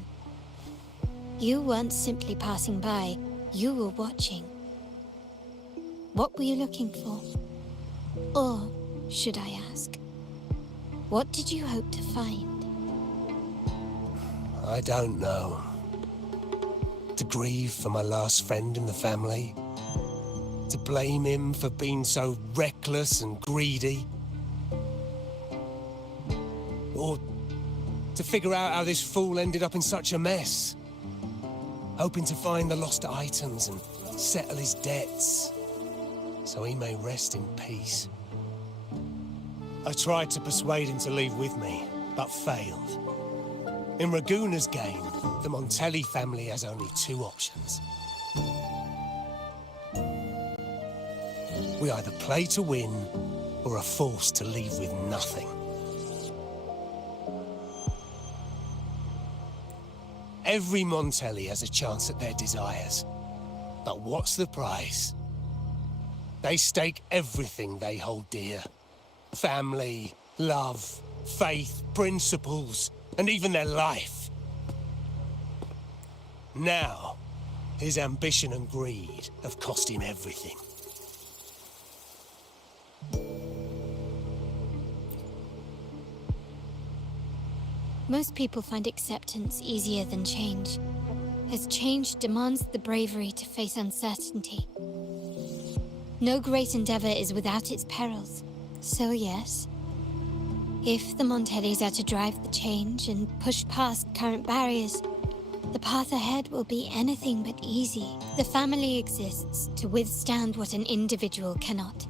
You weren't simply passing by, you were watching. What were you looking for? Or, should I ask, what did you hope to find? I don't know. To grieve for my last friend in the family? To blame him for being so reckless and greedy? Or to figure out how this fool ended up in such a mess? Hoping to find the lost items and settle his debts, so he may rest in peace. I tried to persuade him to leave with me, but failed. In Raguna's game, the Montelli family has only two options. We either play to win, or are forced to leave with nothing. Every Montelli has a chance at their desires. But what's the price? They stake everything they hold dear. Family, love, faith, principles, and even their life. Now, his ambition and greed have cost him everything. Most people find acceptance easier than change, as change demands the bravery to face uncertainty. No great endeavor is without its perils. So yes, if the Montellis are to drive the change and push past current barriers, the path ahead will be anything but easy. The family exists to withstand what an individual cannot,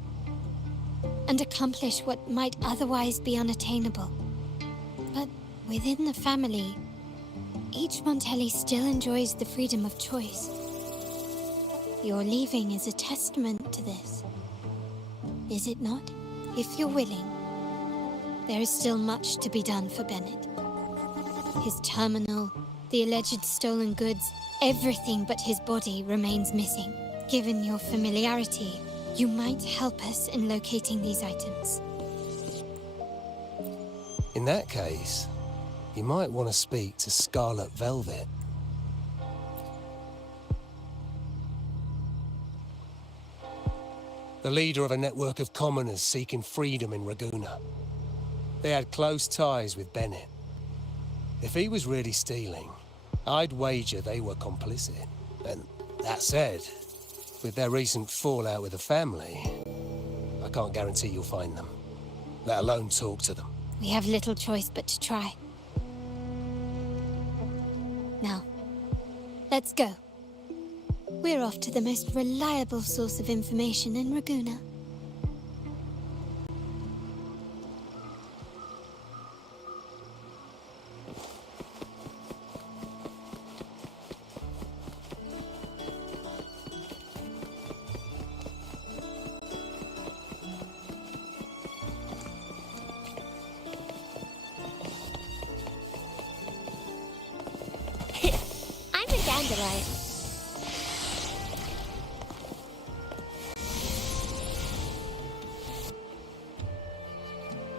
and accomplish what might otherwise be unattainable. But within the family, each Montelli still enjoys the freedom of choice. Your leaving is a testament to this, is it not? If you're willing, there is still much to be done for Bennett. His terminal, the alleged stolen goods, everything but his body remains missing. Given your familiarity, you might help us in locating these items. In that case, you might want to speak to Scarlet Velvet. The leader of a network of commoners seeking freedom in Raguna. They had close ties with Bennett. If he was really stealing, I'd wager they were complicit. And that said, with their recent fallout with the family, I can't guarantee you'll find them, let alone talk to them. We have little choice but to try. Now, let's go. We're off to the most reliable source of information in Raguna. I'm a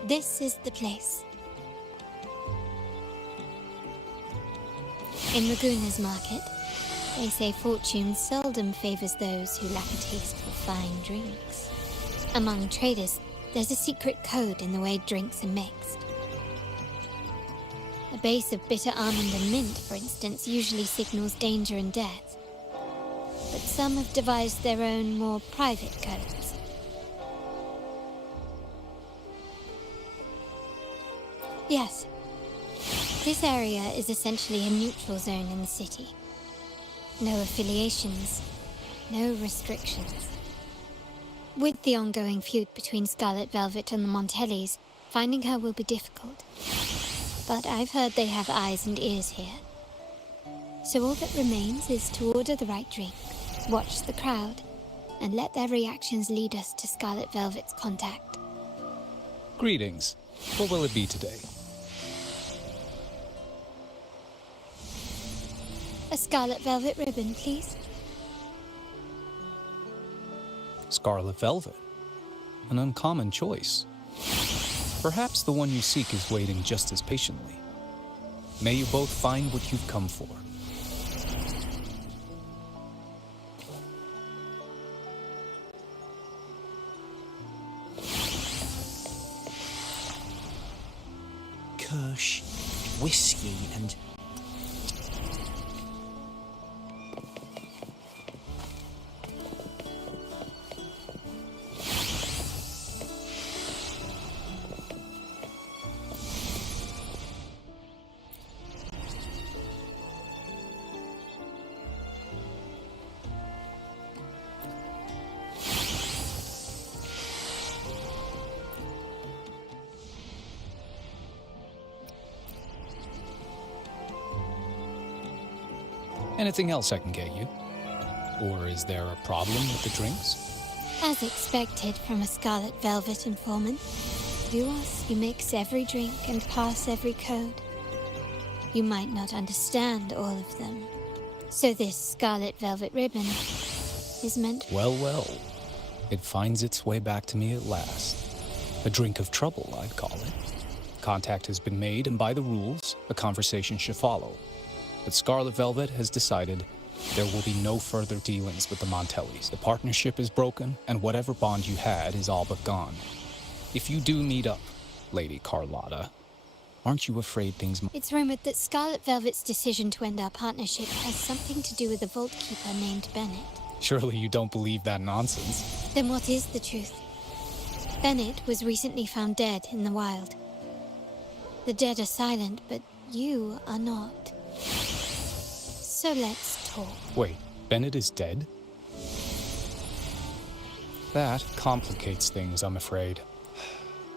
This is the place. In Raguna's market, they say fortune seldom favors those who lack a taste for fine drinks. Among traders, there's a secret code in the way drinks are mixed. A base of bitter almond and mint, for instance, usually signals danger and death. But some have devised their own, more private codes. Yes. This area is essentially a neutral zone in the city. No affiliations, no restrictions. With the ongoing feud between Scarlet Velvet and the Montellis, finding her will be difficult. But I've heard they have eyes and ears here. So all that remains is to order the right drink, watch the crowd, and let their reactions lead us to Scarlet Velvet's contact. Greetings. What will it be today? A Scarlet Velvet ribbon, please. Scarlet Velvet. An uncommon choice. Perhaps the one you seek is waiting just as patiently. May you both find what you've come for. Kirsch, whiskey, and... Anything else I can get you? Or is there a problem with the drinks? As expected from a Scarlet Velvet informant, you ask, you mix every drink and pass every code. You might not understand all of them. So this Scarlet Velvet ribbon is meant... Well, well. It finds its way back to me at last. A drink of trouble, I'd call it. Contact has been made, and by the rules, a conversation should follow. But Scarlet Velvet has decided there will be no further dealings with the Montellis. The partnership is broken, and whatever bond you had is all but gone. If you do meet up, Lady Carlotta, aren't you afraid things might... It's rumored that Scarlet Velvet's decision to end our partnership has something to do with a vault keeper named Bennett. Surely you don't believe that nonsense. Then what is the truth? Bennett was recently found dead in the wild. The dead are silent, but you are not. So let's talk. Wait, Bennett is dead? That complicates things, I'm afraid.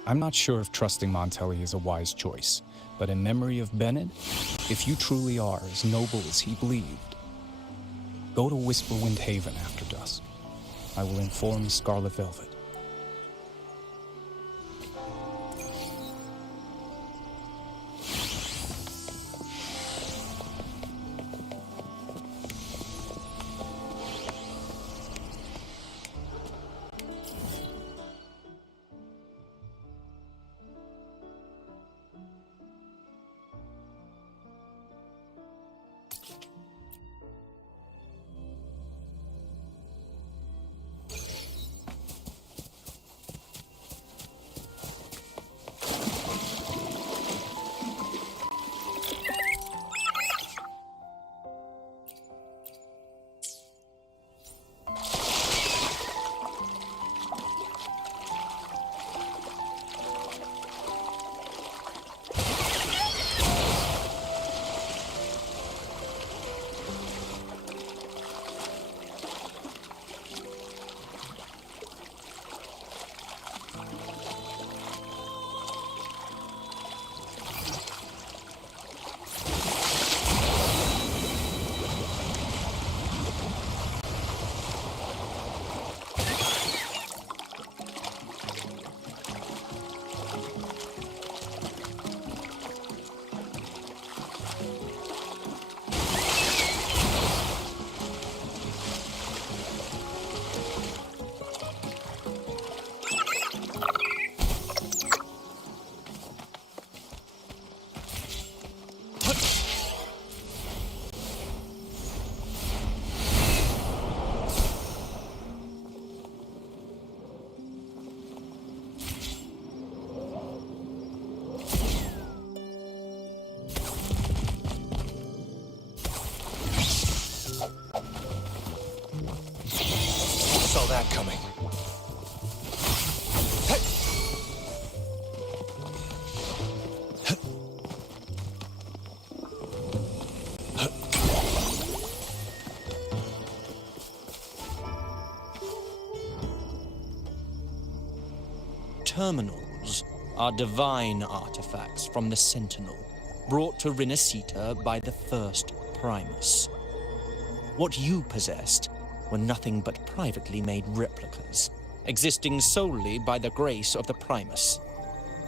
I'm not sure if trusting Montelli is a wise choice, but in memory of Bennett, if you truly are as noble as he believed, go to Whisperwind Haven after dusk. I will inform Scarlet Velvet. Saw that coming. Terminals are divine artifacts from the Sentinel, brought to Rinasita by the first Primus. What you possessed were nothing but privately made replicas, existing solely by the grace of the Primus.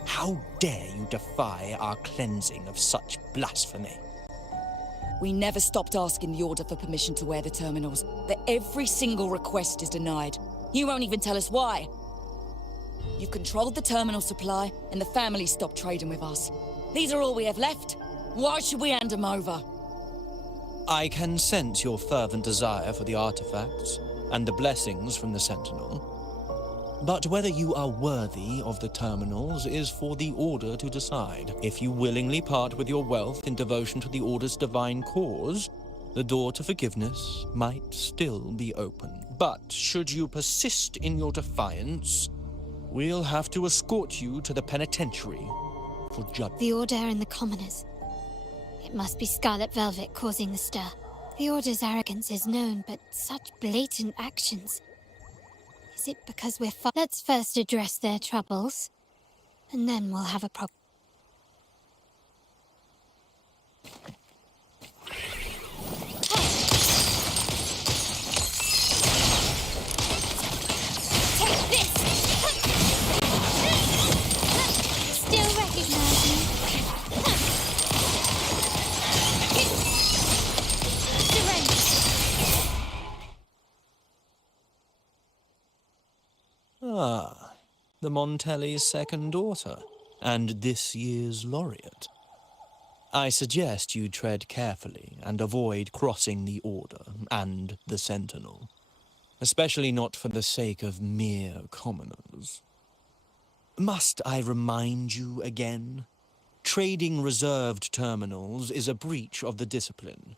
How dare you defy our cleansing of such blasphemy? We never stopped asking the Order for permission to wear the terminals, but every single request is denied. You won't even tell us why. You've controlled the terminal supply, and the family stopped trading with us. These are all we have left. Why should we hand them over? I can sense your fervent desire for the artifacts and the blessings from the Sentinel. But whether you are worthy of the terminals is for the Order to decide. If you willingly part with your wealth in devotion to the Order's divine cause, the door to forgiveness might still be open. But should you persist in your defiance, we'll have to escort you to the penitentiary for judgment. The Order and the commoners. It must be Scarlet Velvet causing the stir. The Order's arrogance is known, but such blatant actions. Is it because we're Let's first address their troubles, and then we'll have a problem. Take this! Still recognize me? Surrender! Ah, the Montelli's second daughter, and this year's laureate. I suggest you tread carefully and avoid crossing the Order and the Sentinel, especially not for the sake of mere commoners. Must I remind you again? Trading reserved terminals is a breach of the discipline.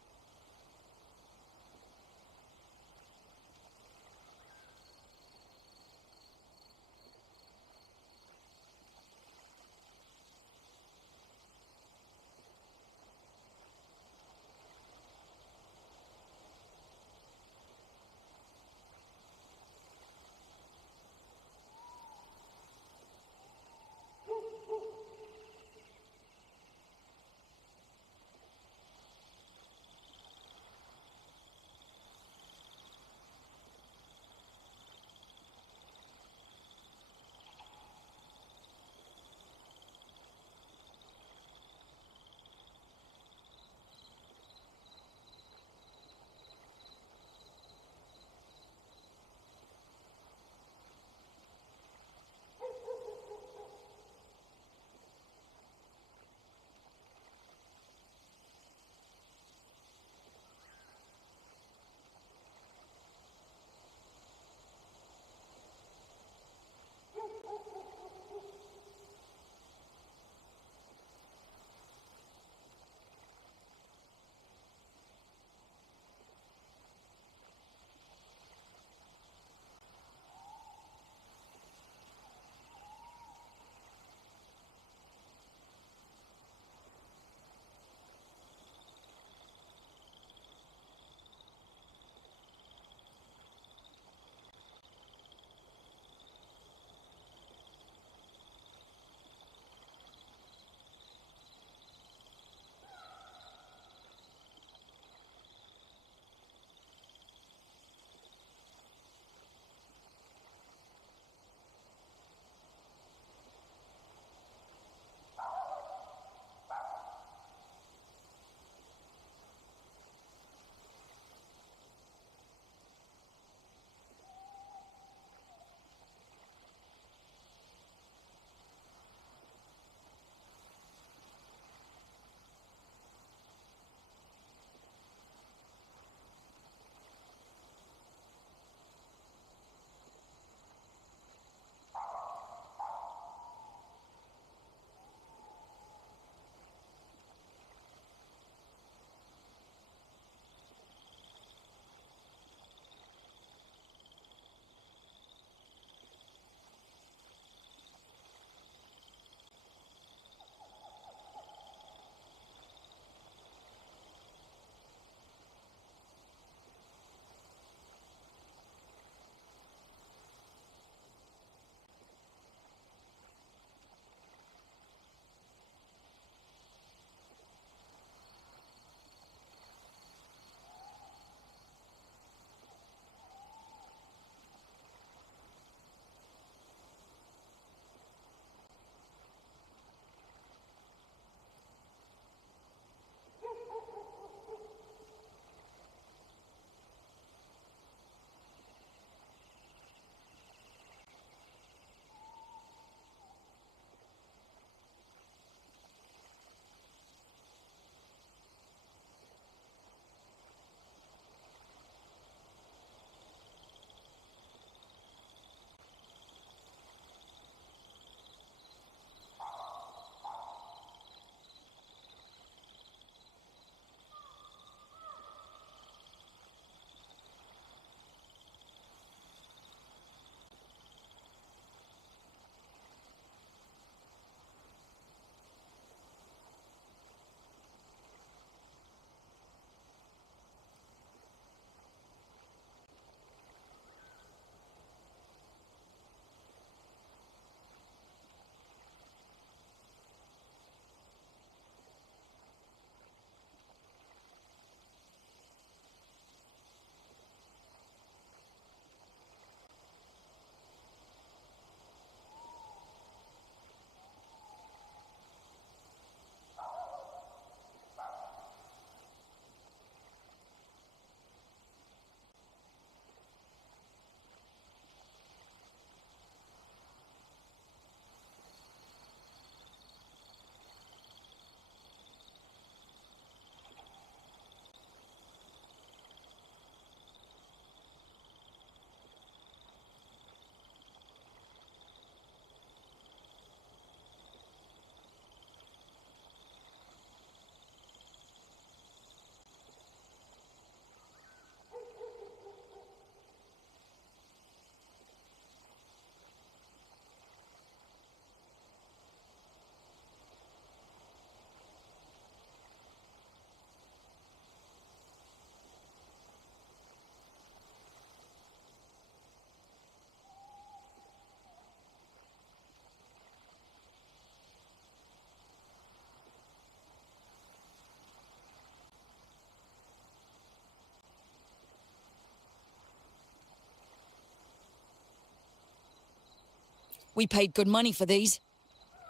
We paid good money for these.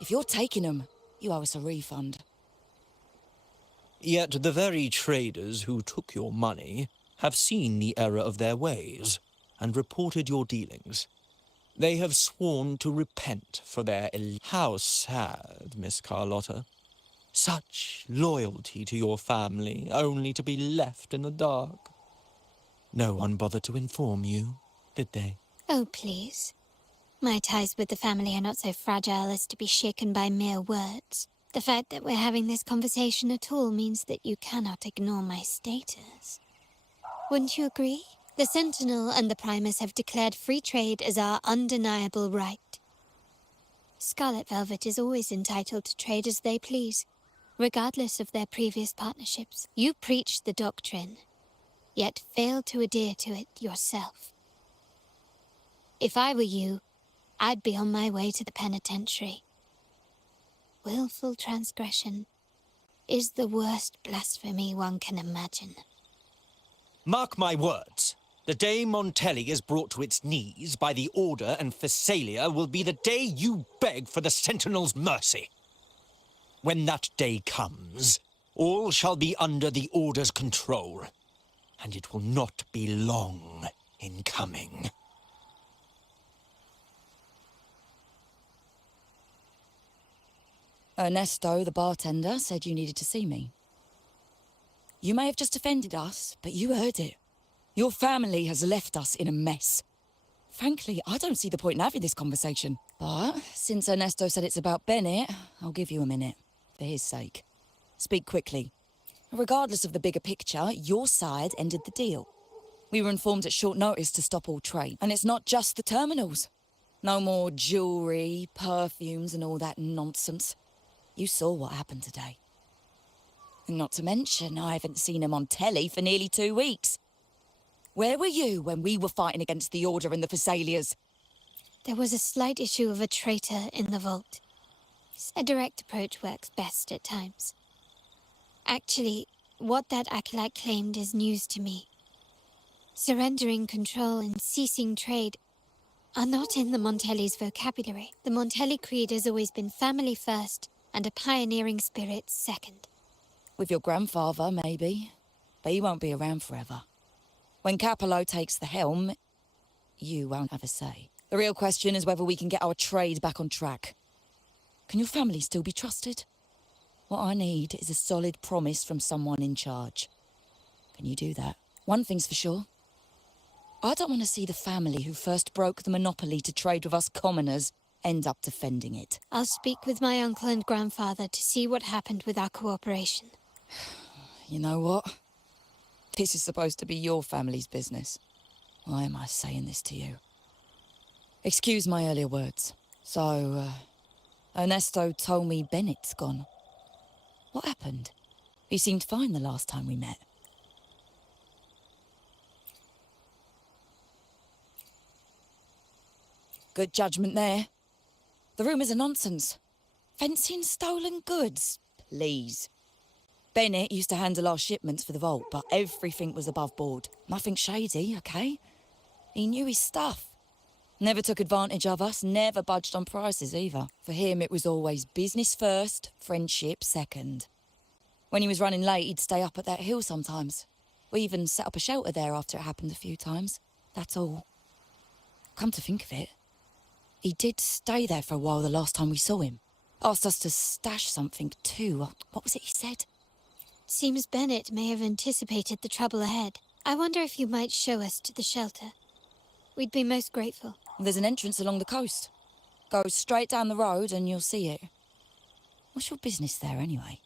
If you're taking them, you owe us a refund. Yet the very traders who took your money have seen the error of their ways and reported your dealings. They have sworn to repent for their How sad, Miss Carlotta. Such loyalty to your family, only to be left in the dark. No one bothered to inform you, did they? Oh, please. My ties with the family are not so fragile as to be shaken by mere words. The fact that we're having this conversation at all means that you cannot ignore my status. Wouldn't you agree? The Sentinel and the Primus have declared free trade as our undeniable right. Scarlet Velvet is always entitled to trade as they please, regardless of their previous partnerships. You preach the doctrine, yet fail to adhere to it yourself. If I were you, I'd be on my way to the penitentiary. Willful transgression is the worst blasphemy one can imagine. Mark my words. The day Montelli is brought to its knees by the Order and Phasalia will be the day you beg for the Sentinel's mercy. When that day comes, all shall be under the Order's control, and it will not be long in coming. Ernesto, the bartender, said you needed to see me. You may have just offended us, but you heard it. Your family has left us in a mess. Frankly, I don't see the point in having this conversation. But since Ernesto said it's about Bennett, I'll give you a minute, for his sake. Speak quickly. Regardless of the bigger picture, your side ended the deal. We were informed at short notice to stop all trade. And it's not just the terminals. No more jewelry, perfumes, and all that nonsense. You saw what happened today. And not to mention, I haven't seen him on telly for nearly 2 weeks. Where were you when we were fighting against the Order and the Phasalias? There was a slight issue of a traitor in the vault. A direct approach works best at times. Actually, what that acolyte claimed is news to me. Surrendering control and ceasing trade are not in the Montelli's vocabulary. The Montelli creed has always been family first and a pioneering spirit second. With your grandfather, maybe. But he won't be around forever. When Capello takes the helm, you won't have a say. The real question is whether we can get our trade back on track. Can your family still be trusted? What I need is a solid promise from someone in charge. Can you do that? One thing's for sure. I don't want to see the family who first broke the monopoly to trade with us commoners end up defending it. I'll speak with my uncle and grandfather to see what happened with our cooperation. You know what? This is supposed to be your family's business. Why am I saying this to you? Excuse my earlier words. So, Ernesto told me Bennett's gone. What happened? He seemed fine the last time we met. Good judgment there. The rumours are nonsense. Fencing stolen goods, please. Bennett used to handle our shipments for the vault, but everything was above board. Nothing shady, okay? He knew his stuff. Never took advantage of us, never budged on prices either. For him, it was always business first, friendship second. When he was running late, he'd stay up at that hill sometimes. We even set up a shelter there after it happened a few times. That's all. Come to think of it, he did stay there for a while the last time we saw him. Asked us to stash something too. What was it he said? Seems Bennett may have anticipated the trouble ahead. I wonder if you might show us to the shelter. We'd be most grateful. There's an entrance along the coast. Go straight down the road and you'll see it. What's your business there anyway?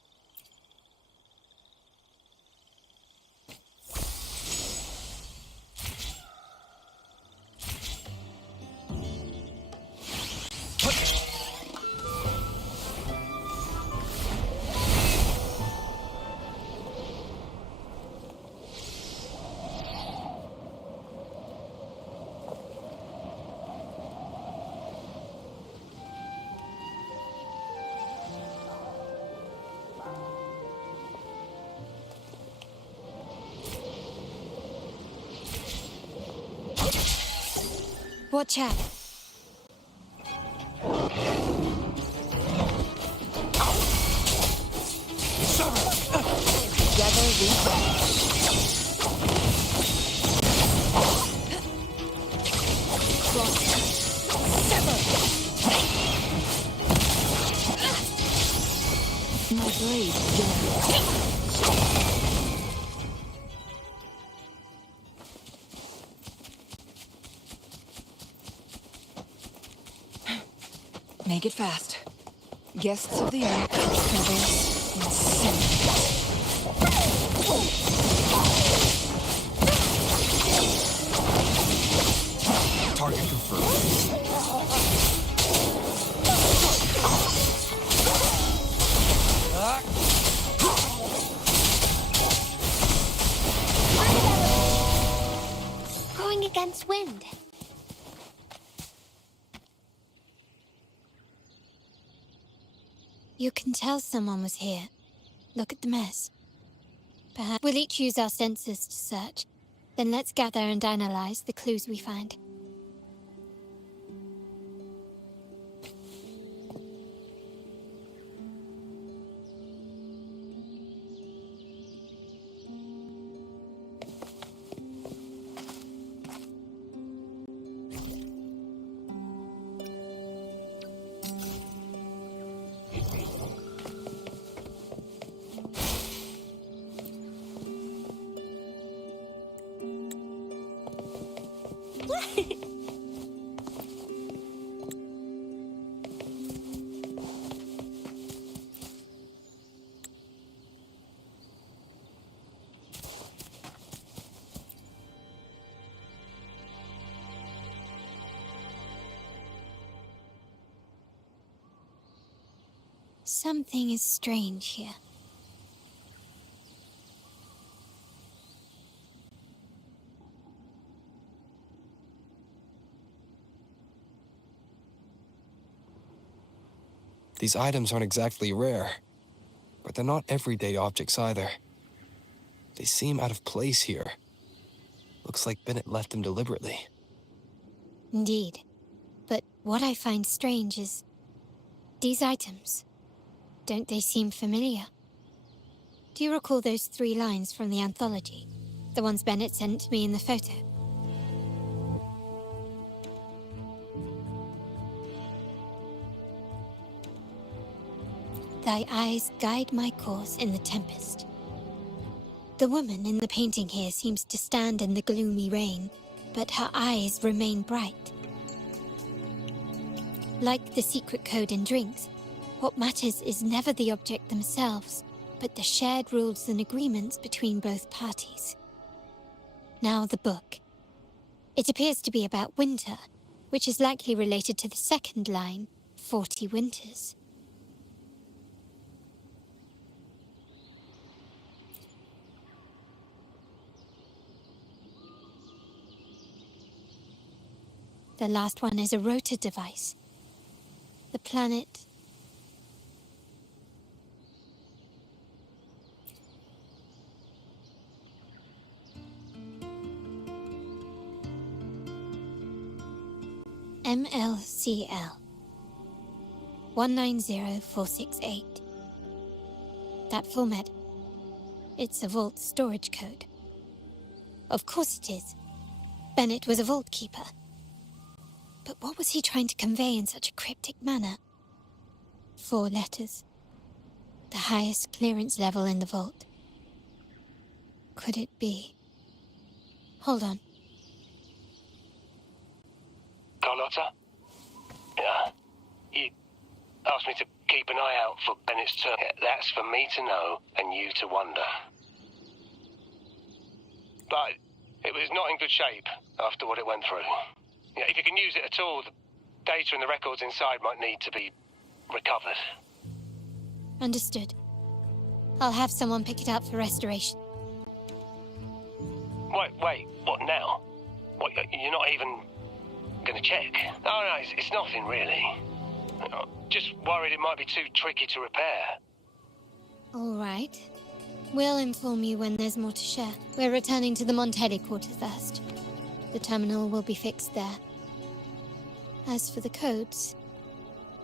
Watch out. afraid, Jen. Make it fast. Guests of the earth, feathers, and scent. Target confirmed. Going against wind. You can tell someone was here. Look at the mess. Perhaps we'll each use our senses to search. Then let's gather and analyze the clues we find. Something is strange here. These items aren't exactly rare, but they're not everyday objects either. They seem out of place here. Looks like Bennett left them deliberately. Indeed. But what I find strange is these items. Don't they seem familiar? Do you recall those 3 lines from the anthology? The ones Bennett sent me in the photo? Thy eyes guide my course in the tempest. The woman in the painting here seems to stand in the gloomy rain, but her eyes remain bright. Like the secret code in drinks, what matters is never the object themselves, but the shared rules and agreements between both parties. Now the book. It appears to be about winter, which is likely related to the second line, 40 winters. The last one is a rotor device. The planet... MLCL 190468. That format. It's a vault storage code. Of course it is. Bennett was a vault keeper. But what was he trying to convey in such a cryptic manner? 4 letters. The highest clearance level in the vault. Could it be? Hold on. Carlotta? Yeah. You asked me to keep an eye out for Bennett's turn. That's for me to know and you to wonder. But it was not in good shape after what it went through. Yeah, if you can use it at all, the data and the records inside might need to be recovered. Understood. I'll have someone pick it up for restoration. Wait, what now? What, you're not even gonna check? Oh, no, it's nothing really. Just worried it might be too tricky to repair. All right. We'll inform you when there's more to share. We're returning to the Montelli quarter first. The terminal will be fixed there. As for the codes,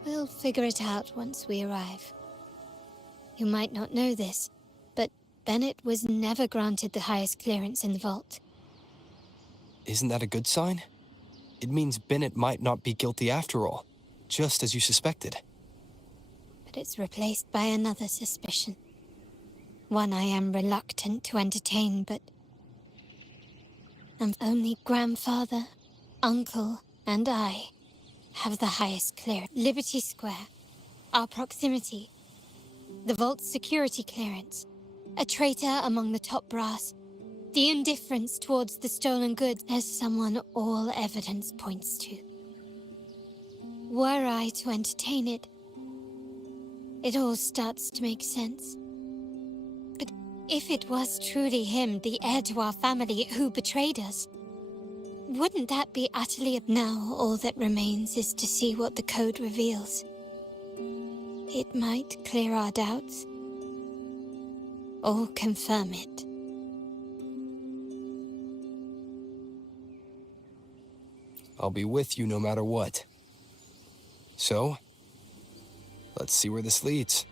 we'll figure it out once we arrive. You might not know this, but Bennett was never granted the highest clearance in the vault. Isn't that a good sign? It means Bennett might not be guilty after all, just as you suspected. But but it's replaced by another suspicion. One I am reluctant to entertain, but only grandfather, uncle, and I have the highest clearance. Liberty Square, our proximity, the vault's security clearance, a traitor among the top brass, the indifference towards the stolen goods as someone all evidence points to. Were I to entertain it, it all starts to make sense. But if it was truly him, the heir to our family, who betrayed us, wouldn't that be utterly... Now all that remains is to see what the code reveals. It might clear our doubts, or confirm it. I'll be with you no matter what. So, let's see where this leads.